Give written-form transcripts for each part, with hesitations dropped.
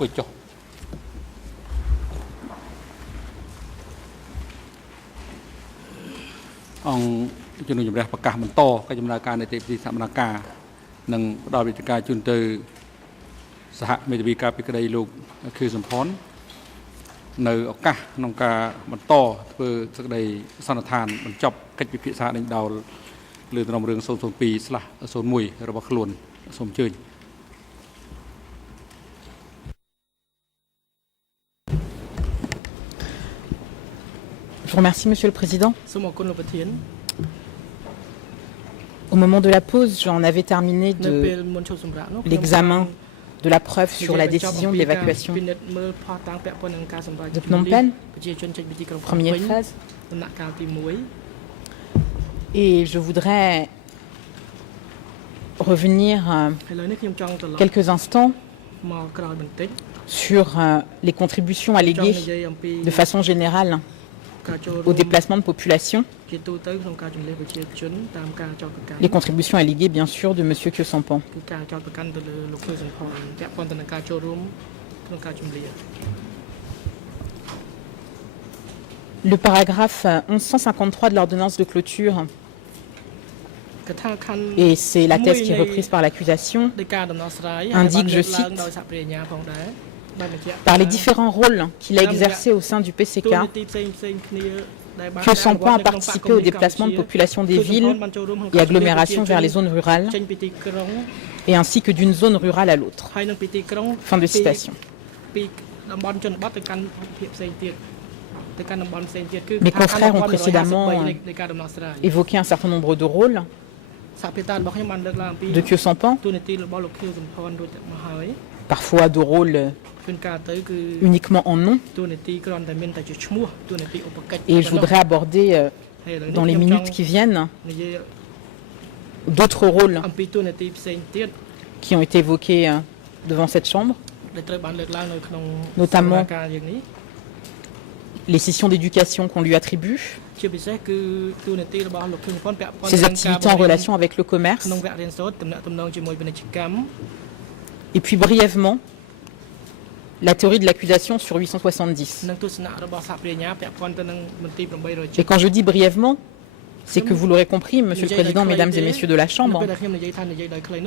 អង្គុយចុះអង្គជំនុំជម្រះប្រកាសបន្តកិច្ចដំណើរការនីតិវិធីសកម្មភាពនិងផ្ដល់វិធានការជូនទៅសហមេធាវីការពីក្តីលោកខៀវសំផននៅឱកាសក្នុងការបន្តធ្វើសេចក្តីសន្និដ្ឋានបញ្ចប់កិច្ចពិភាក្សាដេញដោលលើដំណុំរឿង 002/01 របស់ខ្លួនសូមអញ្ជើញ Je vous remercie, Monsieur le Président. Au moment de la pause, j'en avais terminé de l'examen de la preuve sur la décision de l'évacuation de Phnom Penh, première phase. Et je voudrais revenir quelques instants sur les contributions alléguées de façon générale au déplacement de population, les contributions alléguées bien sûr de M. Khieu Samphan. Le paragraphe 1153 de l'ordonnance de clôture, et c'est la thèse qui est reprise par l'accusation, indique, je cite, par les différents rôles qu'il a exercés au sein du PCK, Khieu Samphan a participé au déplacement de population des villes et agglomérations vers les zones rurales, et ainsi que d'une zone rurale à l'autre. Fin de citation. Mes confrères ont précédemment évoqué un certain nombre de rôles de Khieu Samphan, parfois de rôles uniquement en nom. Et je voudrais aborder dans les minutes qui viennent d'autres rôles qui ont été évoqués devant cette Chambre, notamment les sessions d'éducation qu'on lui attribue, ses activités en relation avec le commerce, et puis brièvement la théorie de l'accusation sur 870. Et quand je dis brièvement, c'est que vous l'aurez compris, Monsieur le Président, Mesdames et Messieurs de la Chambre,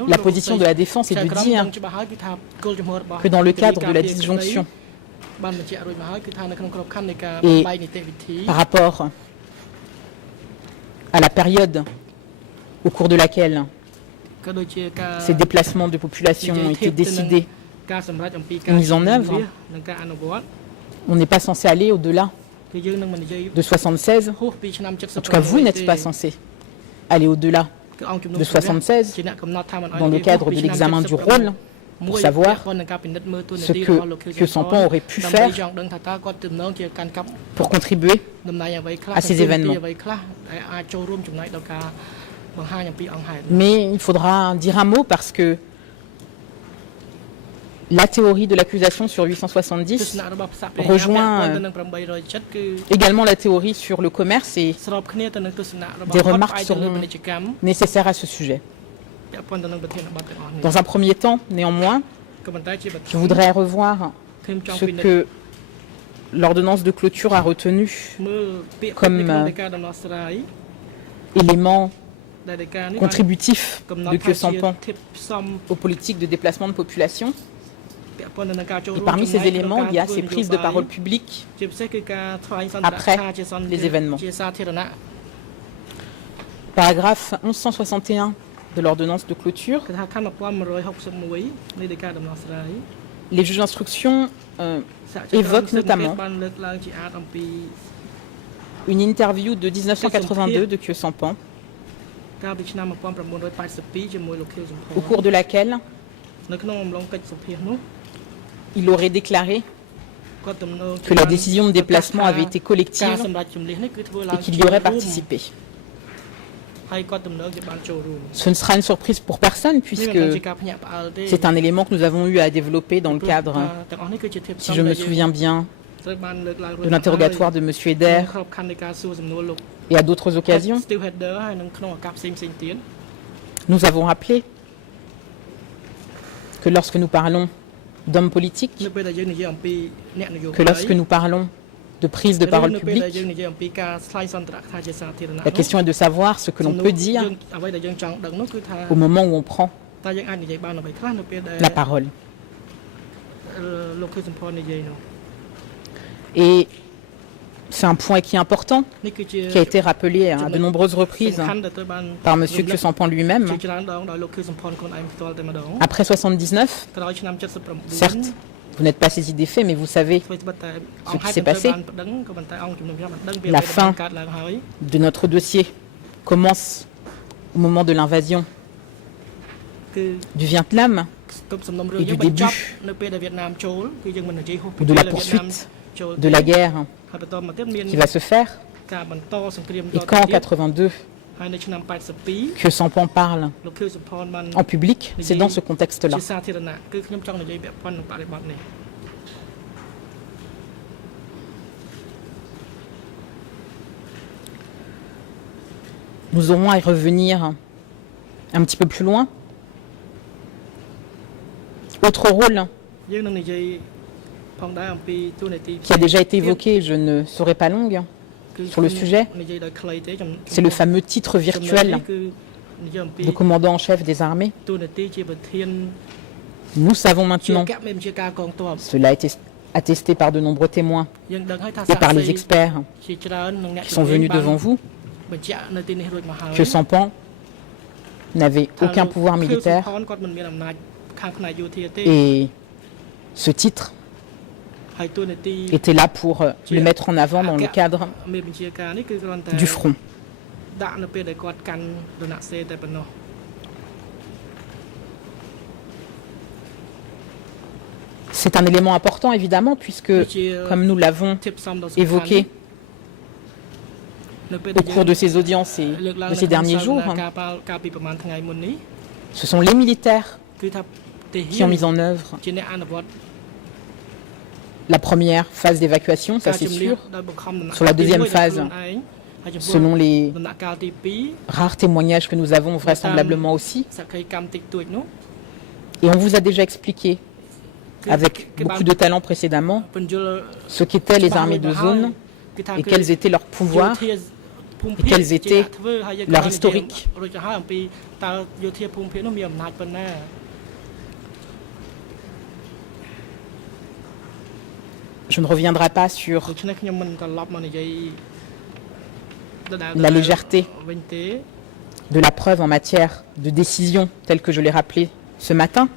la position de la défense est de dire que dans le cadre de la disjonction et par rapport à la période au cours de laquelle ces déplacements de population ont été décidés et mis en œuvre, on n'est pas censé aller au-delà de 76. En tout cas, vous n'êtes pas censé aller au-delà de 76 dans le cadre de l'examen du rôle pour savoir ce que Khieu Samphan aurait pu faire pour contribuer à ces événements. Mais il faudra dire un mot parce que la théorie de l'accusation sur 870 rejoint également la théorie sur le commerce et des remarques seront nécessaires à ce sujet. Dans un premier temps, néanmoins, je voudrais revoir ce que l'ordonnance de clôture a retenu comme élément contributif de Khieu Samphan aux politiques de déplacement de population. Et parmi ces éléments, il y a ces prises de parole publiques après les événements. Paragraphe 1161 de l'ordonnance de clôture. Les juges d'instruction évoquent notamment une interview de 1982 de Khieu Samphan, au cours de laquelle il aurait déclaré que la décision de déplacement avait été collective et qu'il y aurait participé. Ce ne sera une surprise pour personne puisque c'est un élément que nous avons eu à développer dans le cadre, si je me souviens bien, de l'interrogatoire de M. Eder et à d'autres occasions. Nous avons rappelé que lorsque nous parlons d'hommes politiques que lorsque nous parlons de prise de parole publique, la question est de savoir ce que l'on peut dire au moment où on prend la parole. Et c'est un point qui est important, qui a été rappelé à de nombreuses reprises par M. Kyosampan lui-même. Après 79, certes, vous n'êtes pas saisi des faits, mais vous savez ce qui s'est passé. La fin de notre dossier commence au moment de l'invasion du Vietnam et du début de la poursuite de la guerre qui va se faire. Et quand en 82, Kyosampan parle en public, c'est dans ce contexte-là. Nous aurons à y revenir un petit peu plus loin. Autre rôle qui a déjà été évoqué, je ne serai pas longue sur le sujet, c'est le fameux titre virtuel de commandant en chef des armées. Nous savons maintenant, cela a été attesté par de nombreux témoins et par les experts qui sont venus devant vous, que Kyosampan n'avait aucun pouvoir militaire et ce titre était là pour le mettre en avant dans le cadre du front. C'est un élément important évidemment puisque, comme nous l'avons évoqué au cours de ces audiences et de ces derniers jours, ce sont les militaires qui ont mis en œuvre la première phase d'évacuation, ça c'est sûr. Sur la deuxième phase, selon les rares témoignages que nous avons vraisemblablement aussi, et on vous a déjà expliqué avec beaucoup de talent précédemment ce qu'étaient les armées de zone et quels étaient leurs pouvoirs et quels étaient leur historique. Je ne reviendrai pas sur la légèreté de la preuve en matière de décision telle que je l'ai rappelé ce matin.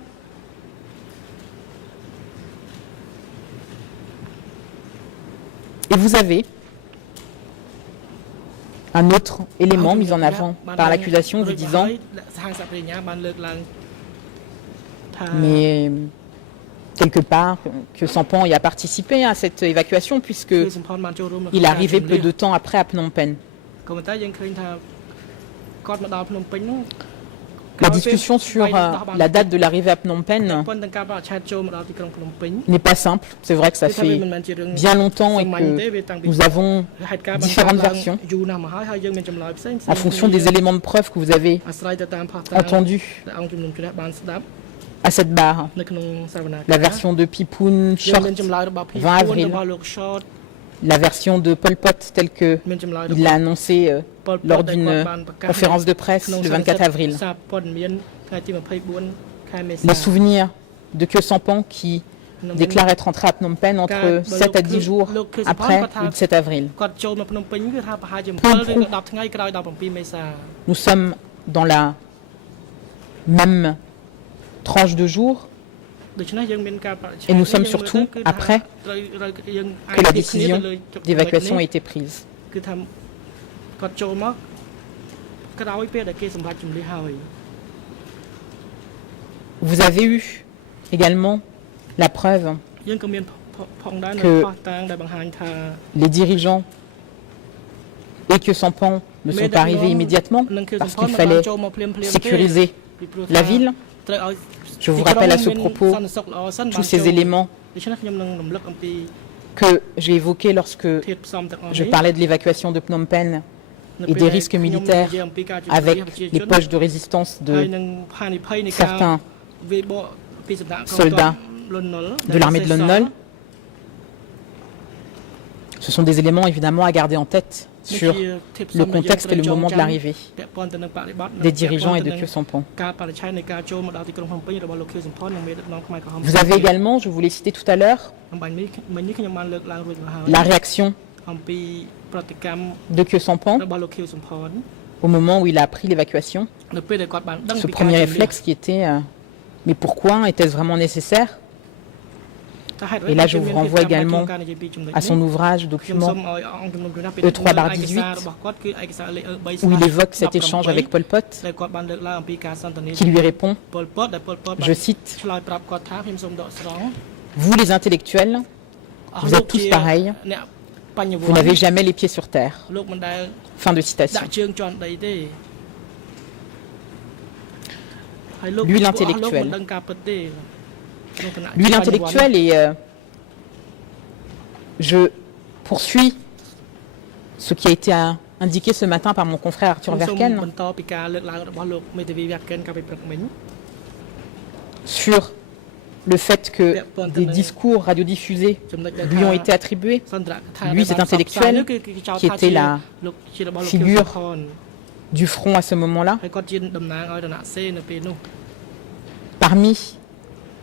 Et vous avez un autre élément mis en avant par l'accusation vous disant mais quelque part que Kyosampan y a participé à cette évacuation puisque il est arrivé peu de temps après à Phnom Penh. La discussion sur la date de l'arrivée à Phnom Penh n'est pas simple. C'est vrai que ça fait bien longtemps et que nous avons différentes versions en fonction des éléments de preuve que vous avez entendus à cette barre. La version de Pipoun, Short, 20 avril. La version de Pol Pot telle qu'il l'a annoncé lors d'une conférence de presse le 24 avril. Les souvenirs de Kyosampan qui déclare être entré à Phnom Penh entre 7 à 10 jours après le 17 avril. Nous sommes dans la même tranche de jours et nous sommes surtout après que la décision d'évacuation a été prise. Vous avez eu également la preuve que les dirigeants et Kyosampan ne sont pas arrivés immédiatement parce qu'il fallait sécuriser la ville. Je vous rappelle à ce propos tous ces éléments que j'ai évoqués lorsque je parlais de l'évacuation de Phnom Penh et des risques militaires avec les poches de résistance de certains soldats de l'armée de Lon Nol. Ce sont des éléments évidemment à garder en tête sur le contexte et le moment de l'arrivée des dirigeants et de Khieu Samphan. Vous avez également, je vous l'ai cité tout à l'heure, la réaction de Khieu Samphan au moment où il a appris l'évacuation. Ce premier réflexe qui était mais pourquoi était-ce vraiment nécessaire? Et là, je vous renvoie également à son ouvrage, document E3/18, où il évoque cet échange avec Pol Pot, qui lui répond, je cite, « Vous les intellectuels, vous êtes tous pareils, vous n'avez jamais les pieds sur terre. » Fin de citation. Lui, l'intellectuel. Lui, l'intellectuel, et je poursuis ce qui a été indiqué ce matin par mon confrère Arthur Verken sur le fait que des discours radiodiffusés lui ont été attribués. Lui, cet intellectuel qui était la figure du front à ce moment-là. Parmi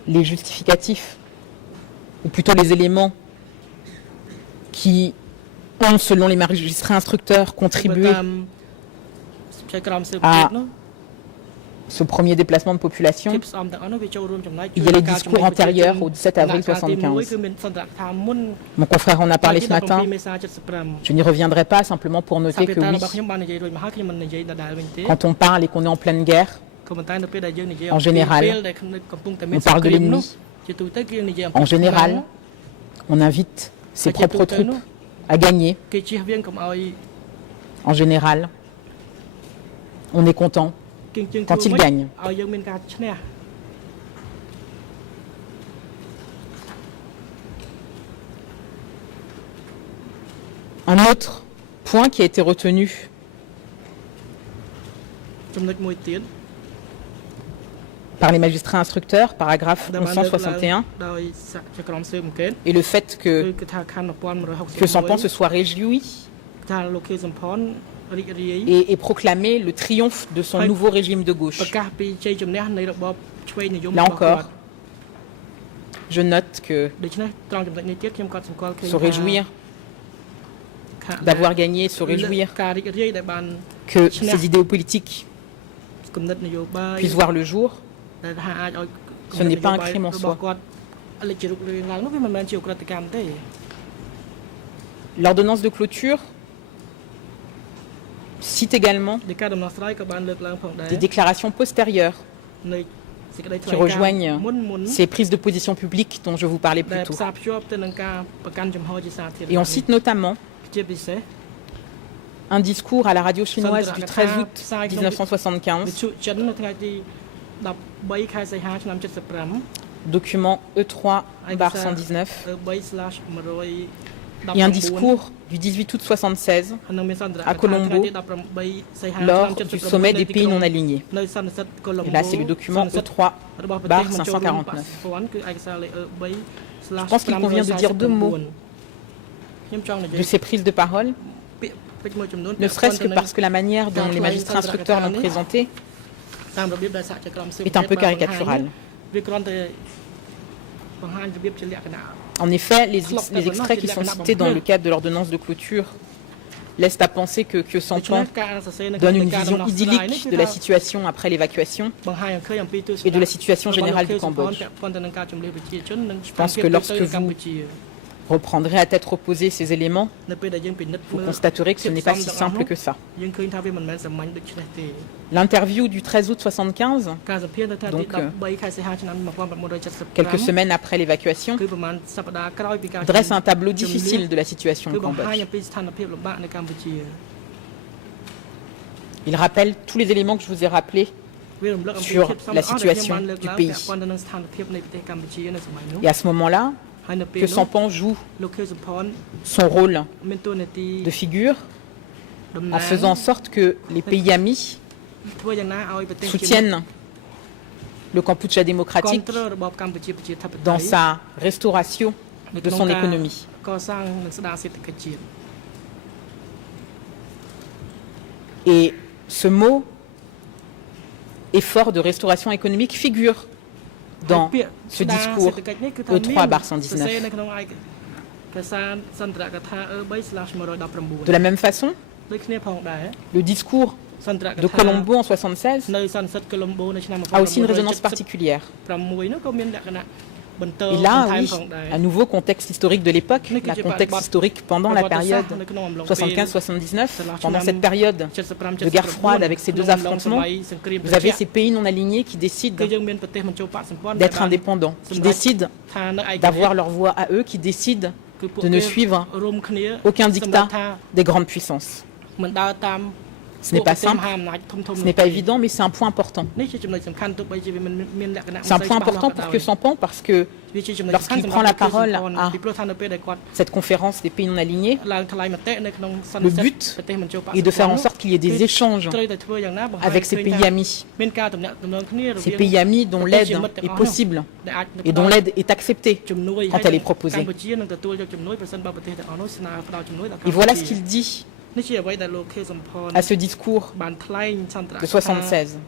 les justificatifs, ou plutôt les éléments qui ont, selon les magistrats instructeurs, contribué à ce premier déplacement de population, il y a les discours antérieurs au 17 avril 1975. Mon confrère en a parlé ce matin. Je n'y reviendrai pas, simplement pour noter que oui, quand on parle et qu'on est en pleine guerre, en général, on parle de l'ennemi. En général, on invite ses propres troupes à gagner. En général, on est content quand ils gagnent. Un autre point qui a été retenu par les magistrats instructeurs, paragraphe 1161, et le fait que Samphan se soit réjoui et proclamé le triomphe de son nouveau régime de gauche. Là encore, je note que se réjouir d'avoir gagné, se réjouir que ces idéaux politiques puissent voir le jour, ce n'est pas un crime en soi. L'ordonnance de clôture cite également des déclarations postérieures qui rejoignent ces prises de position publiques dont je vous parlais plus tôt. Et on cite notamment un discours à la radio chinoise du 13 août 1975, document E3/119, et un discours du 18 août 1976 à Colombo lors du sommet des pays non alignés. Et là, c'est le document E3/549. Je pense qu'il convient de dire deux mots de ces prises de parole, ne serait-ce que parce que la manière dont les magistrats instructeurs l'ont présenté est un peu caricaturale. En effet, les extraits qui sont cités dans le cadre de l'ordonnance de clôture laissent à penser que Khieu Samphan donne une vision idyllique de la situation après l'évacuation et de la situation générale du Cambodge. Je pense que lorsque vous reprendrez à tête reposée ces éléments, vous constaterez que ce n'est pas si simple que ça. L'interview du 13 août 1975, donc quelques semaines après l'évacuation, dresse un tableau difficile de la situation au Cambodge. Il rappelle tous les éléments que je vous ai rappelés sur la situation du pays. Et à ce moment-là, Khieu Samphan joue son rôle de figure en faisant en sorte que les pays amis soutiennent le Kampuchea démocratique dans sa restauration de son économie. Et ce mot, effort de restauration économique, figure dans ce discours E3/119. De la même façon, le discours de Colombo en 1976 a aussi une résonance particulière. Et là, oui, un nouveau contexte historique de l'époque, un contexte historique pendant la période 75-79, pendant cette période de guerre froide avec ces deux affrontements, vous avez ces pays non alignés qui décident d'être indépendants, qui décident d'avoir leur voix à eux, qui décident de ne suivre aucun dictat des grandes puissances. Ce n'est pas simple, ce n'est pas évident, mais c'est un point important. C'est un point important pour Khieu Samphan parce que lorsqu'il prend la parole à cette conférence des pays non alignés, le but est de faire en sorte qu'il y ait des échanges avec ces pays amis. Ces pays amis dont l'aide est possible et dont l'aide est acceptée quand elle est proposée. Et voilà ce qu'il dit à ce discours de 76.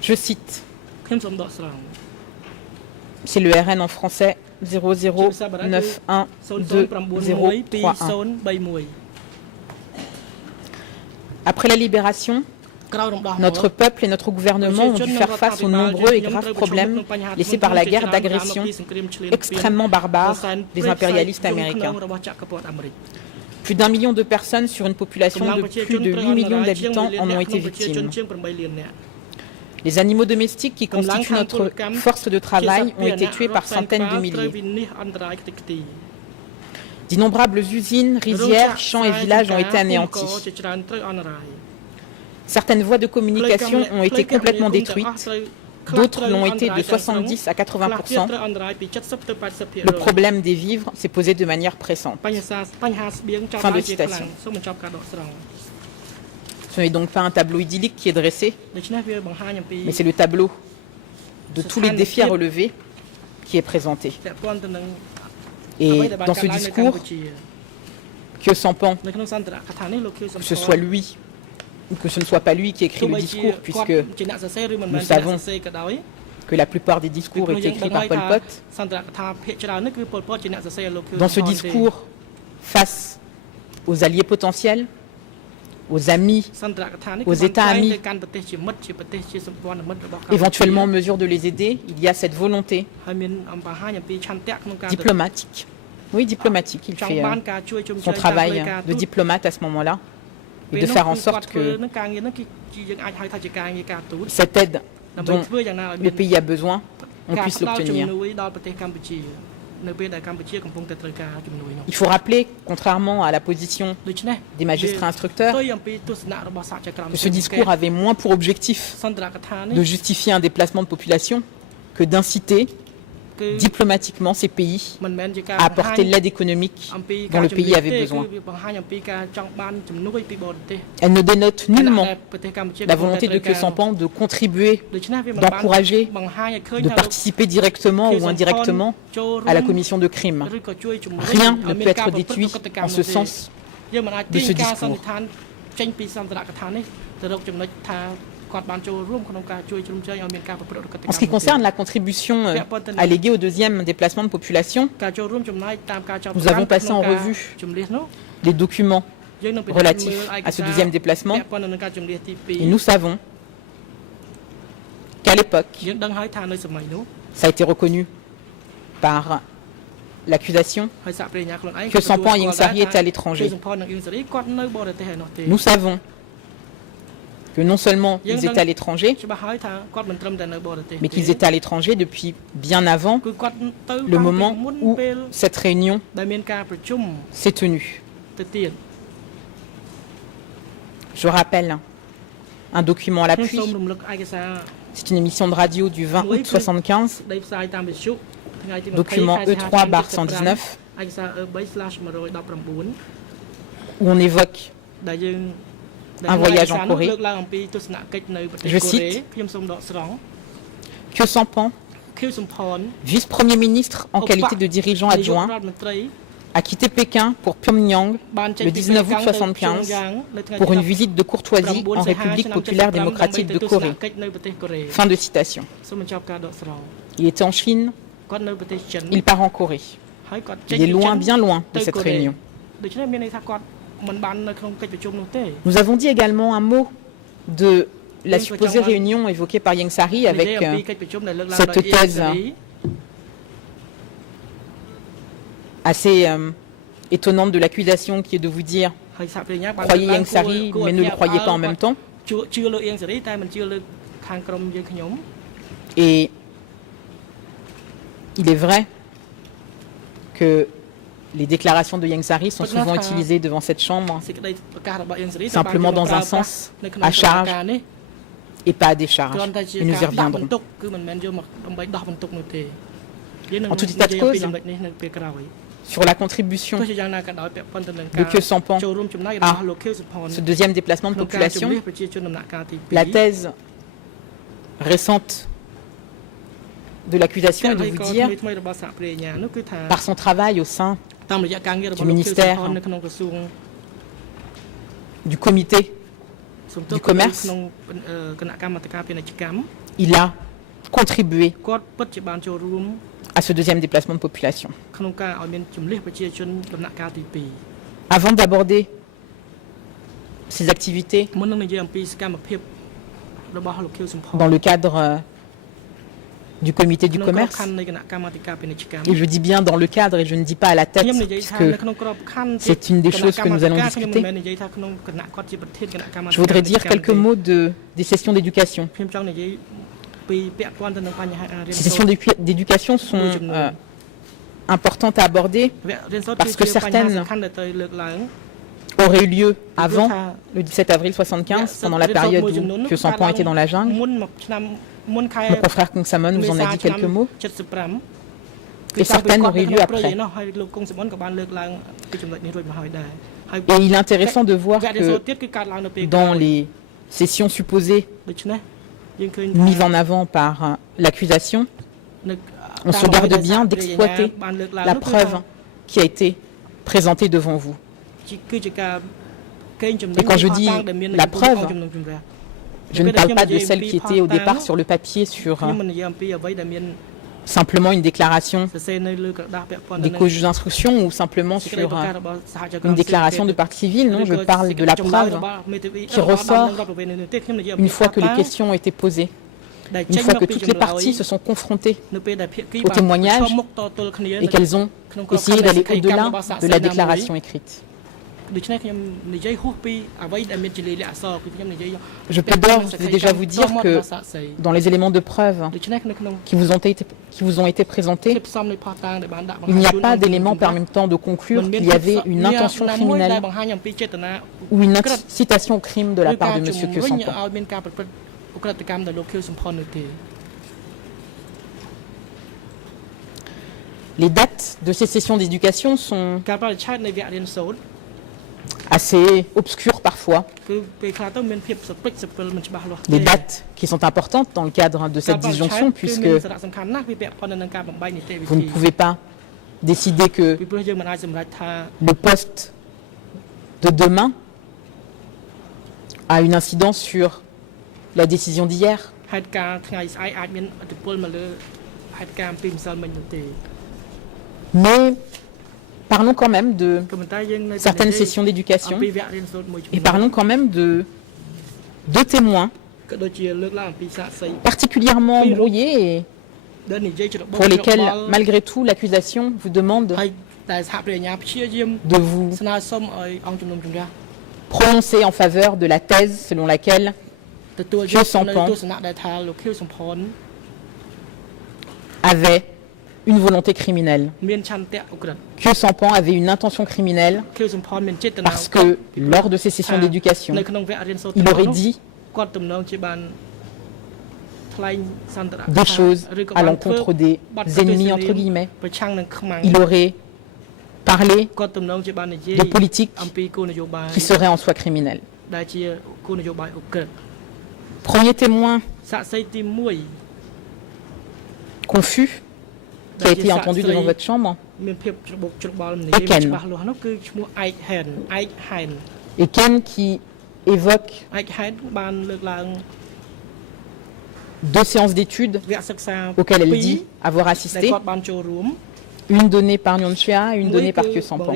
Je cite, c'est le RN en français 00912031. Après la libération, notre peuple et notre gouvernement ont dû faire face aux nombreux et graves problèmes laissés par la guerre d'agression extrêmement barbare des impérialistes américains. Plus d'1 million de personnes sur une population de plus de 8 millions d'habitants en ont été victimes. Les animaux domestiques qui constituent notre force de travail ont été tués par centaines de milliers. D'innombrables usines, rizières, champs et villages ont été anéantis. Certaines voies de communication ont été complètement détruites, d'autres l'ont été de 70 à 80%. Le problème des vivres s'est posé de manière pressante. Fin de citation. Ce n'est donc pas un tableau idyllique qui est dressé, mais c'est le tableau de tous les défis à relever qui est présenté. Et dans ce discours, Khieu Samphan, que ce soit lui ou que ce ne soit pas lui qui écrit le discours, puisque nous savons que la plupart des discours étaient écrits par Pol Pot. Dans ce discours, face aux alliés potentiels, aux amis, aux États amis, éventuellement en mesure de les aider, il y a cette volonté diplomatique. Oui, diplomatique, il fait son travail de diplomate à ce moment-là, et de faire en sorte que cette aide dont le pays a besoin, on puisse l'obtenir. Il faut rappeler, contrairement à la position des magistrats instructeurs, que ce discours avait moins pour objectif de justifier un déplacement de population que d'inciter diplomatiquement ces pays à apporter l'aide économique dont le pays avait besoin. Elle ne dénote nullement la volonté de Khieu Samphan de contribuer, d'encourager, de participer directement ou indirectement à la commission de crimes. Rien ne peut être déduit en ce sens de ce discours. En ce qui concerne la contribution alléguée au deuxième déplacement de population, nous avons passé en revue les documents relatifs à ce deuxième déplacement et nous savons qu'à l'époque, ça a été reconnu par l'accusation, que Samphan et Ieng Sary étaient à l'étranger. Nous savons que non seulement ils étaient à l'étranger, mais qu'ils étaient à l'étranger depuis bien avant le moment où cette réunion s'est tenue. Je rappelle un document à l'appui. C'est une émission de radio du 20 août 1975, document E3/119, où on évoque un voyage en Corée. Je cite, Khieu Samphan, vice-premier ministre en qualité de dirigeant adjoint, a quitté Pékin pour Pyongyang le 19 août 1975 pour une visite de courtoisie en République populaire démocratique de Corée. Fin de citation. Il était en Chine, il part en Corée. Il est loin, bien loin de cette réunion. Nous avons dit également un mot de la supposée réunion évoquée par Ieng Sary avec cette thèse assez étonnante de l'accusation qui est de vous dire croyez Ieng Sary mais ne le croyez pas en même temps. Et il est vrai que les déclarations de Ieng Sary sont souvent utilisées devant cette chambre simplement dans un sens à charge et pas à décharge. Et nous y reviendrons. En tout état de cause, sur la contribution de Khieu Samphan à ce deuxième déplacement de population, la thèse récente de l'accusation est de vous dire, par son travail au sein du ministère du comité du commerce, il a contribué à ce deuxième déplacement de population. Avant d'aborder ces activités dans le cadre du comité du commerce, et je dis bien dans le cadre et je ne dis pas à la tête puisque c'est une des choses que nous allons discuter. Je voudrais dire quelques mots des sessions d'éducation. Ces sessions d'éducation sont importantes à aborder parce que certaines auraient eu lieu avant le 17 avril 1975, pendant la période où Khieu Samphan était dans la jungle. Mon confrère Kung Samon nous en a dit quelques mots. Et certaines auraient eu lieu après. Et il est intéressant de voir que dans les sessions supposées mises en avant par l'accusation, on se garde bien d'exploiter la preuve qui a été présentée devant vous. Et quand je dis la preuve, je ne parle pas de celle qui était au départ sur le papier, sur simplement une déclaration des juges d'instruction ou simplement sur une déclaration de partie civile. Non, je parle de la preuve qui ressort une fois que les questions ont été posées, une fois que toutes les parties se sont confrontées au témoignage et qu'elles ont essayé d'aller au-delà de la déclaration écrite. Je peux d'ores et déjà vous dire que dans les éléments de preuve qui vous ont été présentés, il n'y a pas d'éléments permettant de conclure qu'il y avait une intention criminelle ou une incitation au crime de la part de M. Khieu Samphan. Les dates de ces sessions d'éducation sont assez obscures parfois. Des dates qui sont importantes dans le cadre de cette disjonction puisque vous ne pouvez pas décider que le poste de demain a une incidence sur la décision d'hier. Mais parlons quand même de certaines sessions d'éducation et parlons quand même de deux témoins particulièrement embrouillés et pour lesquels, malgré tout, l'accusation vous demande de vous prononcer en faveur de la thèse selon laquelle Khieu Samphan avait une volonté criminelle. Khieu Samphan avait une intention criminelle parce que lors de ces sessions d'éducation, il aurait dit des choses à l'encontre des ennemis, entre guillemets. Il aurait parlé de politique qui serait en soi criminelle. Premier témoin confus qui a été entendu devant votre chambre. Eken qui évoque 2 séances d'études auxquelles elle dit avoir assisté, une donnée par Nyon Chea et une donnée par Khieu Samphan.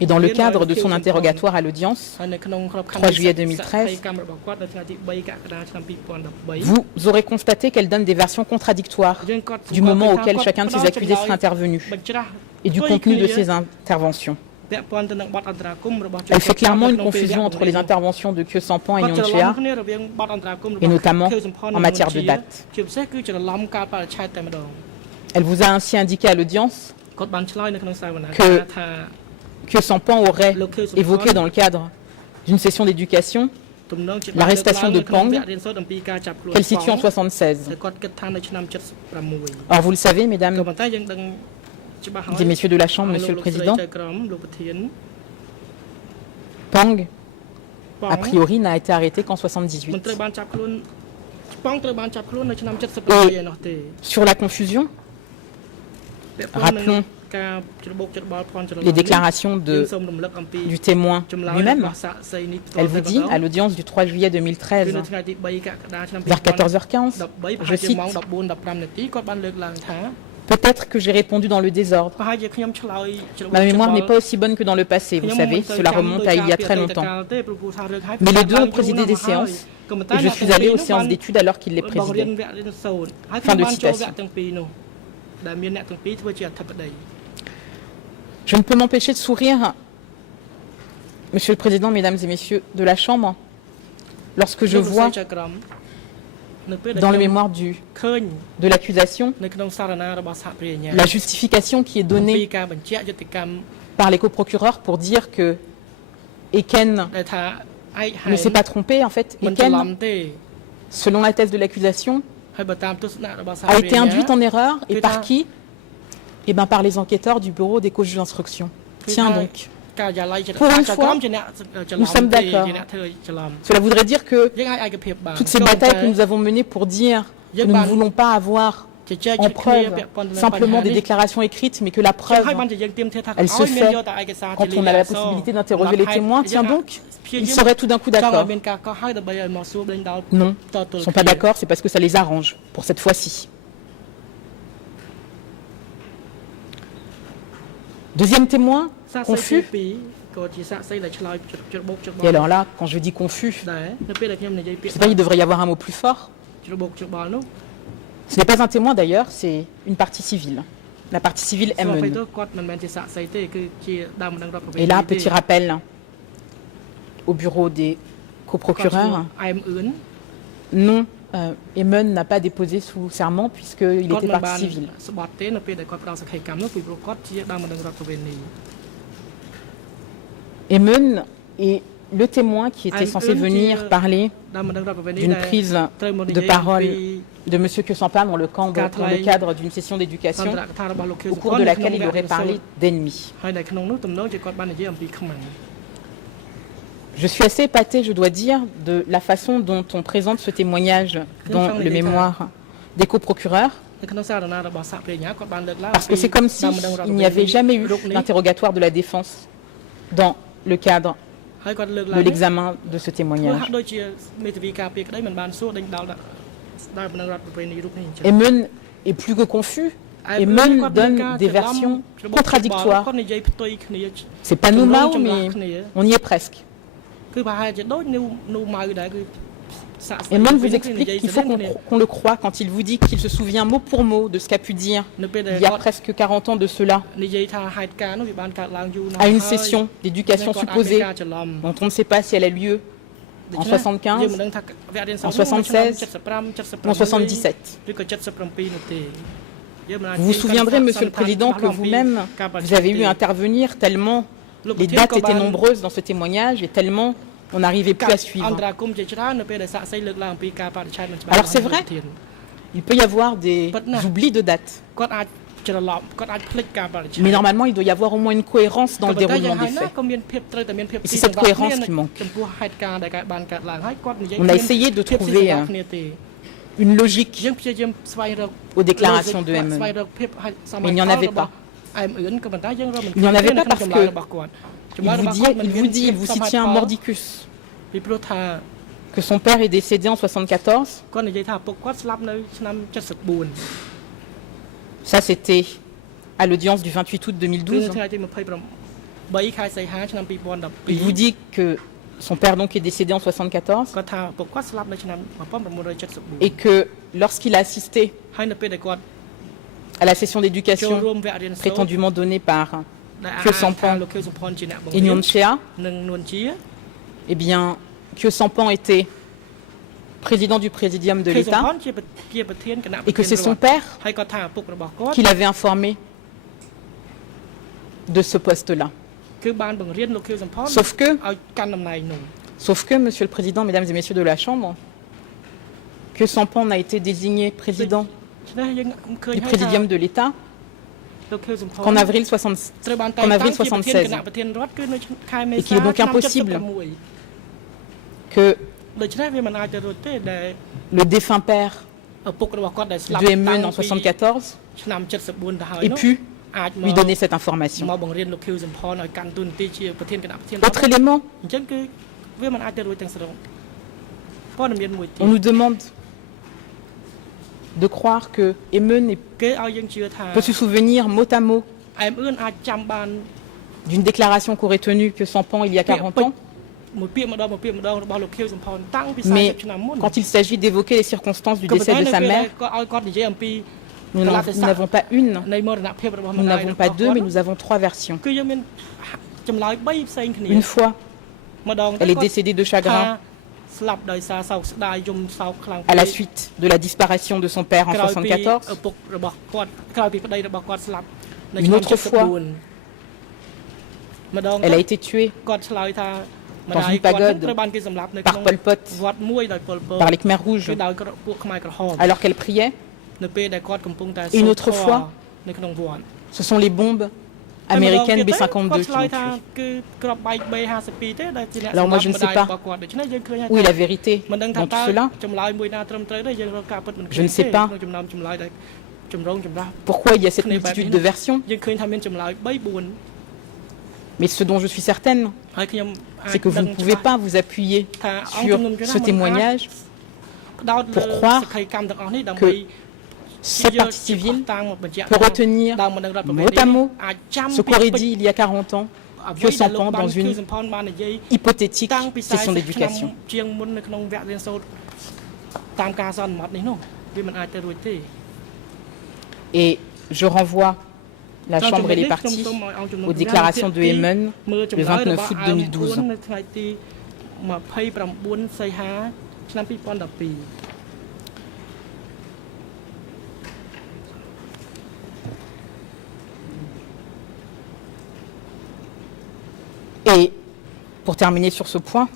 Et dans le cadre de son interrogatoire à l'audience, 3 juillet 2013, vous aurez constaté qu'elle donne des versions contradictoires du moment auquel chacun de ses accusés serait intervenu et du contenu de ses interventions. Elle fait clairement une confusion entre les interventions de Khieu Samphan et Nyon Chea, et notamment en matière de date. Elle vous a ainsi indiqué à l'audience que Khieu Samphan aurait évoqué dans le cadre d'une session d'éducation l'arrestation de Pang, qu'elle situe en 1976. Or, vous le savez, mesdames et messieurs de la Chambre, Monsieur le Président, Pang, a priori, n'a été arrêté qu'en 1978. Et sur la confusion, rappelons les déclarations du témoin lui-même. Elle vous dit, à l'audience du 3 juillet 2013, vers 14h15, je cite, « Peut-être que j'ai répondu dans le désordre. Ma mémoire n'est pas aussi bonne que dans le passé, vous savez, cela remonte à il y a très longtemps. Mais les deux ont présidé des séances, et je suis allé aux séances d'études alors qu'ils les présidaient. » Fin de citation. Je ne peux m'empêcher de sourire, Monsieur le Président, Mesdames et Messieurs de la Chambre, lorsque je vois dans le mémoire de l'accusation la justification qui est donnée par les coprocureurs pour dire que Eken ne s'est pas trompé. En fait, Eken, selon la thèse de l'accusation, a été induite en erreur. Et par qui? Eh bien, par les enquêteurs du bureau des causes d'instruction. Tiens donc. Pour une fois, nous sommes d'accord. Cela voudrait dire que toutes ces batailles que nous avons menées pour dire que nous ne voulons pas avoir en preuve simplement des déclarations écrites, mais que la preuve, elle se fait quand on a la possibilité d'interroger les témoins. Tiens donc, ils seraient tout d'un coup d'accord. Non, ils ne sont pas d'accord, c'est parce que ça les arrange, pour cette fois-ci. Deuxième témoin, confus. Et alors là, quand je dis confus, je sais pas, il devrait y avoir un mot plus fort. Ce n'est pas un témoin d'ailleurs, c'est une partie civile. La partie civile Emen. Et là, petit rappel au bureau des coprocureurs. Non, Emen n'a pas déposé sous serment puisqu'il était partie civile. Emen est le témoin qui était censé venir parler d'une prise de parole de M. Khieu Samphan dans le cadre d'une session d'éducation au cours de laquelle il aurait parlé d'ennemis. Je suis assez épatée, je dois dire, de la façon dont on présente ce témoignage dans le mémoire des coprocureurs, parce que c'est comme s'il n'y avait jamais eu d'interrogatoire de la défense dans le cadre de l'examen de ce témoignage. Emen est plus que confus. Emen donne des versions contradictoires. C'est pas nous Mao, mais on y est presque. Emen vous explique qu'il faut qu'on le croie quand il vous dit qu'il se souvient mot pour mot de ce qu'a pu dire il y a presque 40 ans de cela à une session d'éducation supposée dont on ne sait pas si elle a lieu en 75, en 76 ou en 77. Vous vous souviendrez, Monsieur le Président, que vous-même, vous avez eu à intervenir tellement les dates étaient nombreuses dans ce témoignage et tellement on n'arrivait plus à suivre. Alors c'est vrai, il peut y avoir des oublis de dates. Mais normalement, il doit y avoir au moins une cohérence dans le déroulement des faits. Et c'est cette cohérence qui manque. On a essayé de trouver une logique aux déclarations de ME, mais il n'y en avait pas. Il n'y en avait pas parce que il vous s'y tient mordicus. Que son père est décédé en 1974. Ça, c'était à l'audience du 28 août 2012. Il vous dit que son père donc est décédé en 1974 et que lorsqu'il a assisté à la session d'éducation prétendument donnée par Khieu Samphan et Nguyen Chia, eh bien, Khieu Samphan était président du présidium de l'État et que c'est son père qui l'avait informé de ce poste-là. Sauf que, Monsieur le Président, Mesdames et Messieurs de la Chambre, Khieu Samphan a été désigné président du présidium de l'État qu'en avril 1976 et qu'il est donc impossible que le défunt père de ME en 1974 ait pu lui donner cette information. Autre élément, on nous demande de croire que ME peut se souvenir mot à mot d'une déclaration qu'aurait tenue Khieu Samphan il y a 40 ans. Mais quand il s'agit d'évoquer les circonstances du décès de sa mère, nous n'avons pas une, nous n'avons pas deux, mais nous avons trois versions. Une fois, elle est décédée de chagrin à la suite de la disparition de son père en 1974. Une autre fois, elle a été tuée dans une pagode par Pol Pot, par les Khmers rouges, alors qu'elle priait. Et une autre fois, ce sont les bombes américaines B-52 qui l'ont tuée. Alors moi je ne sais pas où est la vérité dans tout cela. Je ne sais pas pourquoi il y a cette multitude de versions. Mais ce dont je suis certaine, c'est que vous ne pouvez pas vous appuyer sur ce témoignage pour croire que cette partie civile peut retenir mot à mot ce qu'aurait dit il y a 40 ans Khieu Samphan dans une hypothétique session d'éducation. Et je renvoie la Chambre et les partis aux déclarations de Emen le 29 août 2012. Et pour terminer sur ce point,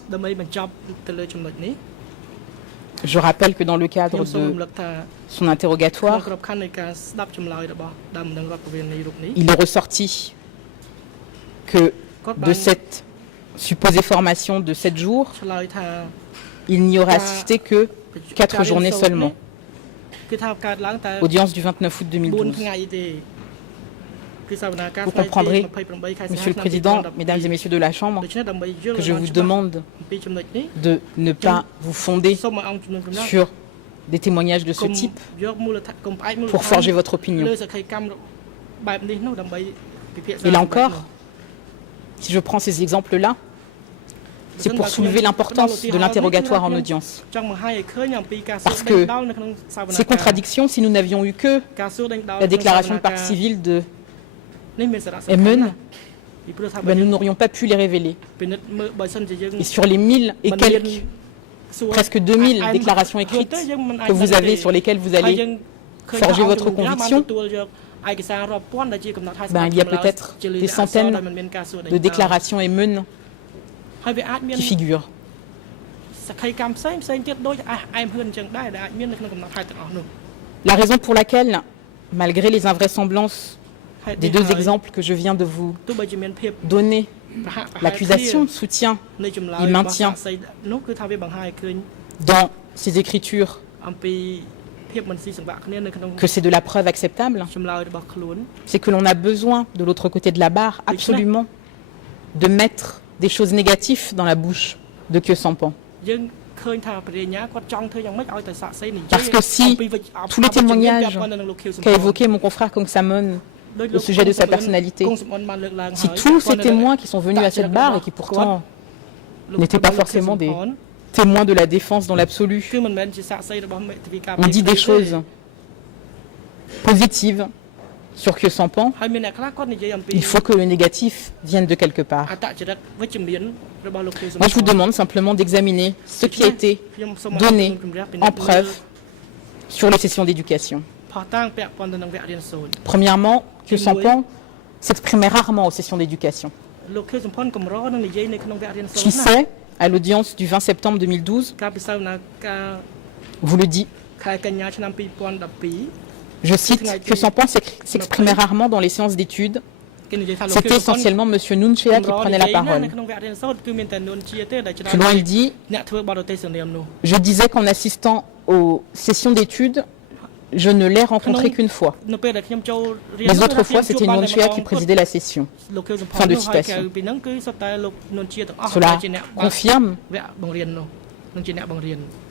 je rappelle que dans le cadre de son interrogatoire, il est ressorti que de cette supposée formation de 7 jours, il n'y aurait assisté que 4 journées seulement. Audience du 29 août 2012. Vous comprendrez, Monsieur le Président, Mesdames et Messieurs de la Chambre, que je vous demande de ne pas vous fonder sur des témoignages de ce type pour forger votre opinion. Et là encore, si je prends ces exemples-là, c'est pour soulever l'importance de l'interrogatoire en audience. Parce que ces contradictions, si nous n'avions eu que la déclaration de partie civile de Emen, nous n'aurions pas pu les révéler. Et sur les 1000 et quelques, presque 2000 déclarations écrites que vous avez, sur lesquelles vous allez forger votre conviction, il y a peut-être des centaines de déclarations Emen qui figurent. La raison pour laquelle malgré les invraisemblances des deux exemples que je viens de vous donner, l'accusation soutient et maintient dans ses écritures que c'est de la preuve acceptable, c'est que l'on a besoin, de l'autre côté de la barre, absolument, de mettre des choses négatives dans la bouche de Khieu Samphan. Parce que si tous les témoignages qu'a évoqué mon confrère Kong Samon au sujet de sa personnalité, si tous ces témoins qui sont venus à cette barre et qui pourtant n'étaient pas forcément des témoins de la défense dans l'absolu, on dit des choses positives sur Khieu Samphan, il faut que le négatif vienne de quelque part. Moi, je vous demande simplement d'examiner ce qui a été donné en preuve sur les sessions d'éducation. Premièrement, Khieu Samphan s'exprimait rarement aux sessions d'éducation. Chissé, à l'audience du 20 septembre 2012, vous le dit, je cite, Khieu Samphan s'exprimait rarement dans les séances d'études. C'était essentiellement M. Nunchea qui prenait la parole. Plus loin, il dit, je disais qu'en assistant aux sessions d'études, je ne l'ai rencontré qu'une fois. Les autres fois, c'était Nunchea qui présidait la session. Fin de citation. Cela confirme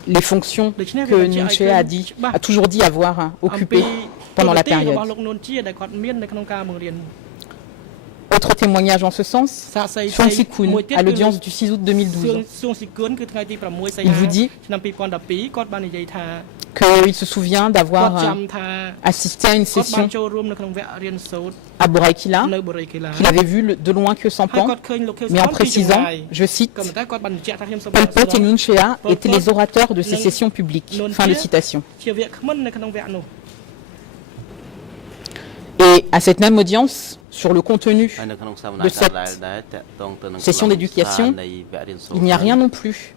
les fonctions que Nunchea a toujours dit avoir occupées pendant la période. Autre témoignage en ce sens, Chong Si-kun, à l'audience du 6 août 2012. Il vous dit qu'il se souvient d'avoir assisté à une session à Boraikila, qu'il avait vu de loin Khieu Samphan, mais en précisant, je cite, Pol Pot et Nunchea étaient les orateurs de ces sessions publiques. Fin de citation. Et à cette même audience, sur le contenu de cette session d'éducation, il n'y a rien non plus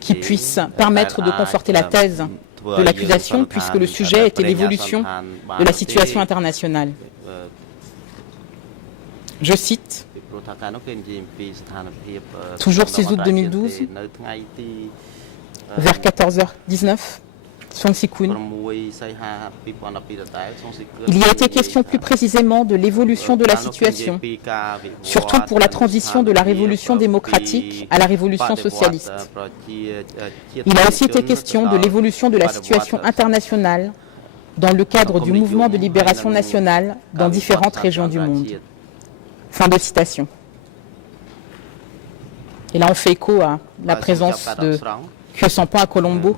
qui puisse permettre de conforter la thèse de l'accusation, puisque le sujet était l'évolution de la situation internationale. Je cite, toujours 6 août 2012, vers 14h19, Chong Si-kun. Il y a été question plus précisément de l'évolution de la situation, surtout pour la transition de la révolution démocratique à la révolution socialiste. Il a aussi été question de l'évolution de la situation internationale dans le cadre du mouvement de libération nationale dans différentes régions du monde. Fin de citation. Et là, on fait écho à la présence de Khieu Samphan à Colombo.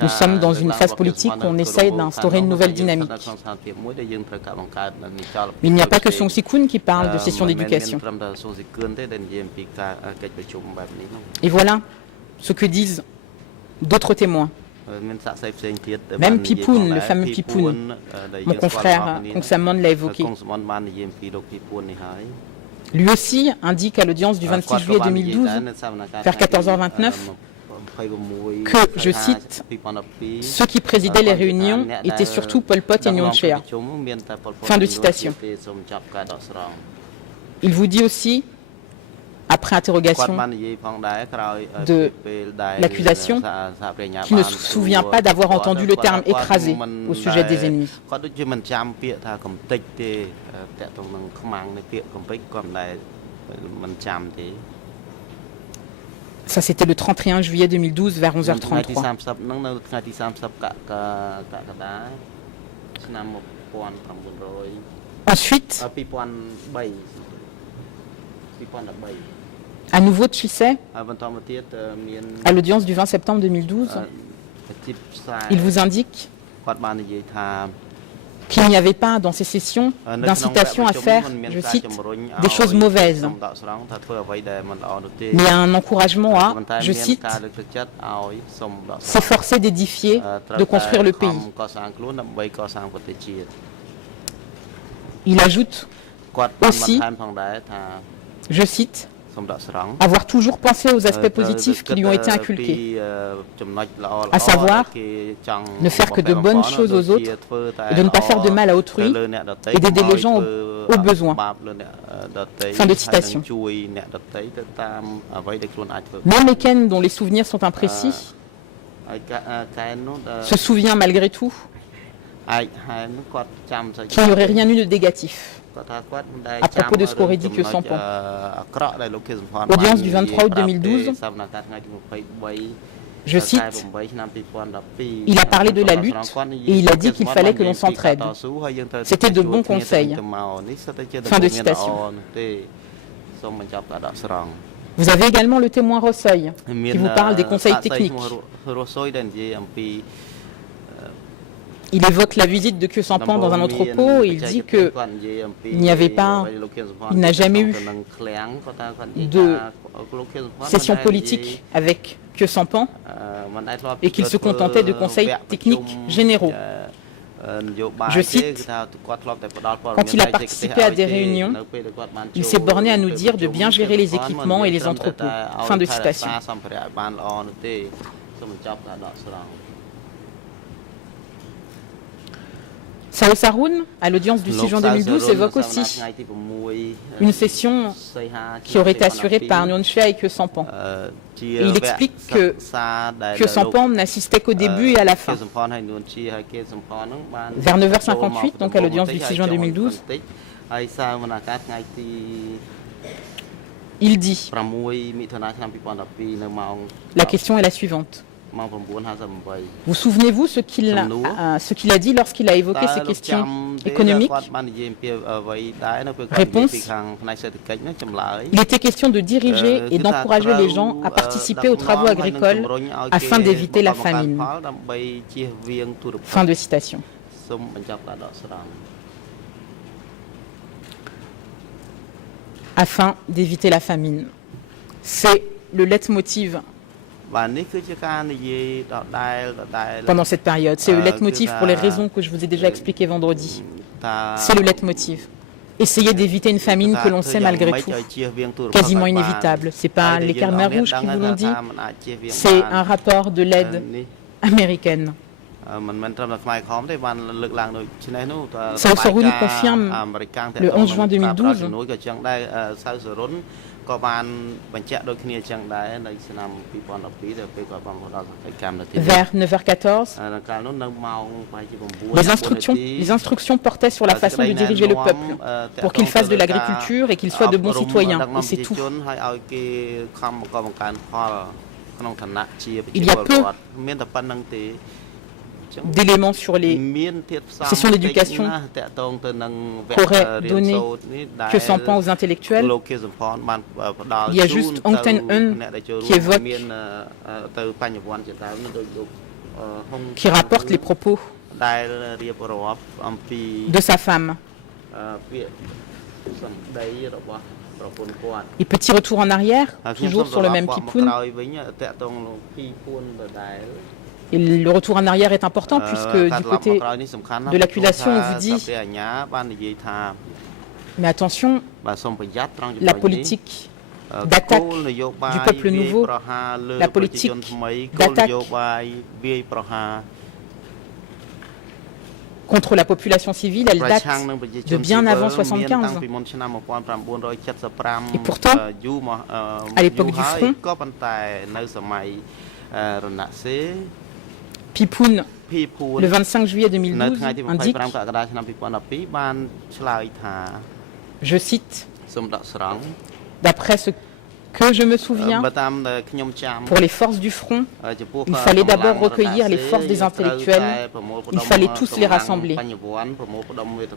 Nous sommes dans une phase politique où on essaye d'instaurer une nouvelle dynamique. Mais il n'y a pas que Chong Si-kun qui parle de session d'éducation. Et voilà ce que disent d'autres témoins. Même Pipoun, le fameux Pipoun, mon confrère Kong Samon l'a évoqué. Lui aussi indique à l'audience du 26 juillet 2012, vers 14h29, que, je cite, ceux qui présidaient les réunions étaient surtout Pol Pot et Nunchea. Fin de citation. Il vous dit aussi, après interrogation de l'accusation, qu'il ne se souvient pas d'avoir entendu le terme écrasé au sujet des ennemis. Ça, c'était le 31 juillet 2012 vers 11h33. Ensuite, à nouveau Chissé, à l'audience du 20 septembre 2012, il vous indique qu'il n'y avait pas dans ces sessions d'incitation à faire, je cite, des choses mauvaises, mais un encouragement à, je cite, s'efforcer d'édifier, de construire le pays. Il ajoute aussi, je cite, avoir toujours pensé aux aspects positifs qui lui ont été inculqués, à savoir ne faire que de bonnes choses aux autres et de ne pas faire de mal à autrui et d'aider les gens aux besoins. Fin de citation. Même Ken, dont les souvenirs sont imprécis, se souvient malgré tout qu'il n'y aurait rien eu de négatif à propos de ce qu'aurait dit que Sampan. Audience du 23 août 2012, je cite, « Il a parlé de la lutte et il a dit qu'il fallait que l'on s'entraide. C'était de bons conseils. » Fin de citation. Vous avez également le témoin Rossoy qui vous parle des conseils techniques. Il évoque la visite de Khieu Samphan dans un entrepôt et il dit que il n'a jamais eu de session politique avec Khieu Samphan et qu'il se contentait de conseils techniques généraux. Je cite, « Quand il a participé à des réunions, il s'est borné à nous dire de bien gérer les équipements et les entrepôts. » Fin de citation. Sao Saroun, à l'audience du 6 juin 2012, évoque aussi une session qui aurait été assurée par Nguyen Chia et Khieu Samphan. Et il explique que Khieu Samphan n'assistait qu'au début et à la fin. Vers 9h58, donc à l'audience du 6 juin 2012, il dit, la question est la suivante. Vous souvenez-vous ce qu'il a dit lorsqu'il a évoqué ces questions économiques? Réponse. Il était question de diriger et d'encourager les gens à participer aux travaux agricoles afin d'éviter la famine. Fin de citation. Afin d'éviter la famine. C'est le leitmotiv pendant cette période. C'est le leitmotiv pour les raisons que je vous ai déjà expliquées vendredi. C'est le leitmotiv. Essayer d'éviter une famine que l'on sait malgré tout quasiment inévitable. C'est pas les Khmer rouges qui vous l'ont dit, c'est un rapport de l'aide américaine. Sao Saroun confirme le 11 juin 2012 vers 9h14, les instructions portaient sur la façon de diriger le peuple pour qu'il fasse de l'agriculture et qu'il soit de bons citoyens, et c'est tout. Il y a peu d'éléments sur les sessions d'éducation qu'aurait donné Khieu Samphan aux intellectuels. Il y a juste Ong Ten Eun qui évoque, qui rapporte les propos de sa femme. Et petit retour en arrière, toujours sur le même Pipun. Et le retour en arrière est important puisque du côté de l'accusation, on vous dit mais attention, la politique d'attaque du peuple nouveau, la politique d'attaque contre la population civile, elle date de bien avant 1975. Et pourtant, à l'époque du front, Pipun, le 25 juillet 2012, indique, je cite, d'après ce que je me souviens, pour les forces du front, il fallait d'abord recueillir les forces des intellectuels, il fallait tous les rassembler.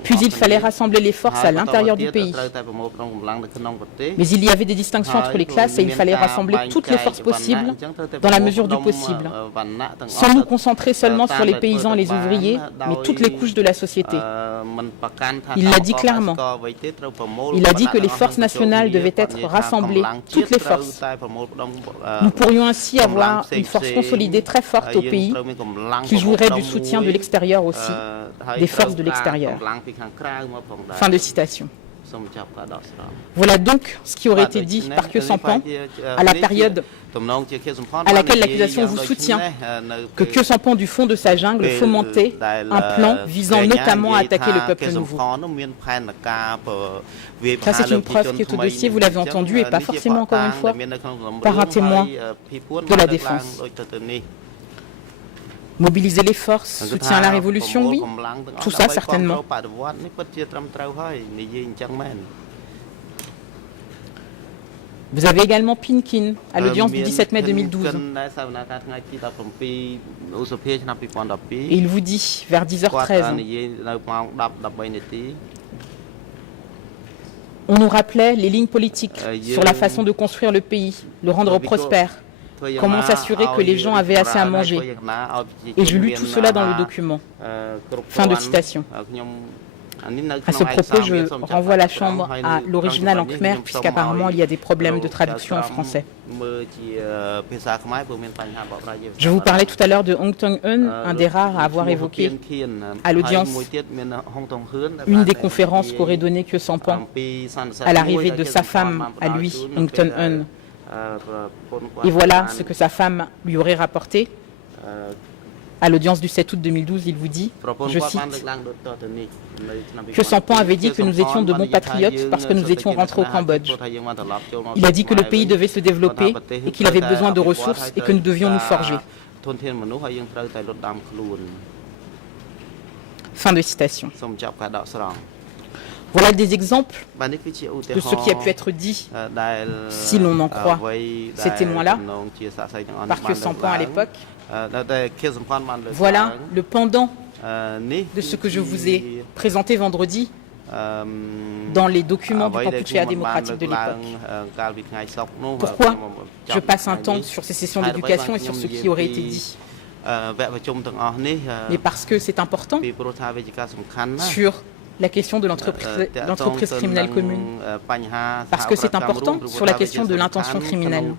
Puis il fallait rassembler les forces à l'intérieur du pays. Mais il y avait des distinctions entre les classes et il fallait rassembler toutes les forces possibles dans la mesure du possible, sans nous concentrer seulement sur les paysans et les ouvriers, mais toutes les couches de la société. Il l'a dit clairement. Il a dit que les forces nationales devaient être rassemblées, toutes les forces. Nous pourrions ainsi avoir une force consolidée très forte au pays qui jouirait du soutien de l'extérieur aussi, des forces de l'extérieur. Fin de citation. Voilà donc ce qui aurait été dit par Khieu Samphan à la période à laquelle l'accusation vous soutient que Khieu Samphan du fond de sa jungle fomentait un plan visant notamment à attaquer le peuple nouveau. Ça c'est une preuve qui est au dossier, vous l'avez entendu, et pas forcément encore une fois par un témoin de la défense. Mobiliser les forces, soutien à la révolution, oui, tout ça certainement. Vous avez également Pinkin à l'audience du 17 mai 2012. Et il vous dit, vers 10h13, on nous rappelait les lignes politiques sur la façon de construire le pays, le rendre prospère, comment s'assurer que les gens avaient assez à manger. Et je lus tout cela dans le document. Fin de citation. À ce propos, je renvoie la Chambre à l'original en khmer, puisqu'apparemment il y a des problèmes de traduction en français. Je vous parlais tout à l'heure de Hong Tong-eun, un des rares à avoir évoqué à l'audience une des conférences qu'aurait donné Khieu Samphan à l'arrivée de sa femme à lui, Hong Tong-eun. Et voilà ce que sa femme lui aurait rapporté. À l'audience du 7 août 2012, il vous dit, je cite, Khieu Samphan avait dit que nous étions de bons patriotes parce que nous étions rentrés au Cambodge. Il a dit que le pays devait se développer et qu'il avait besoin de ressources et que nous devions nous forger. Fin de citation. Voilà des exemples de ce qui a pu être dit, si l'on en croit ces témoins-là, par Khieu Samphan à l'époque. Voilà le pendant de ce que je vous ai présenté vendredi dans les documents du Kampuchea démocratique de l'époque. Pourquoi je passe un temps sur ces sessions d'éducation et sur ce qui aurait été dit? Mais parce que c'est important sur la question de l'entreprise criminelle commune, parce que c'est important sur la question de l'intention criminelle.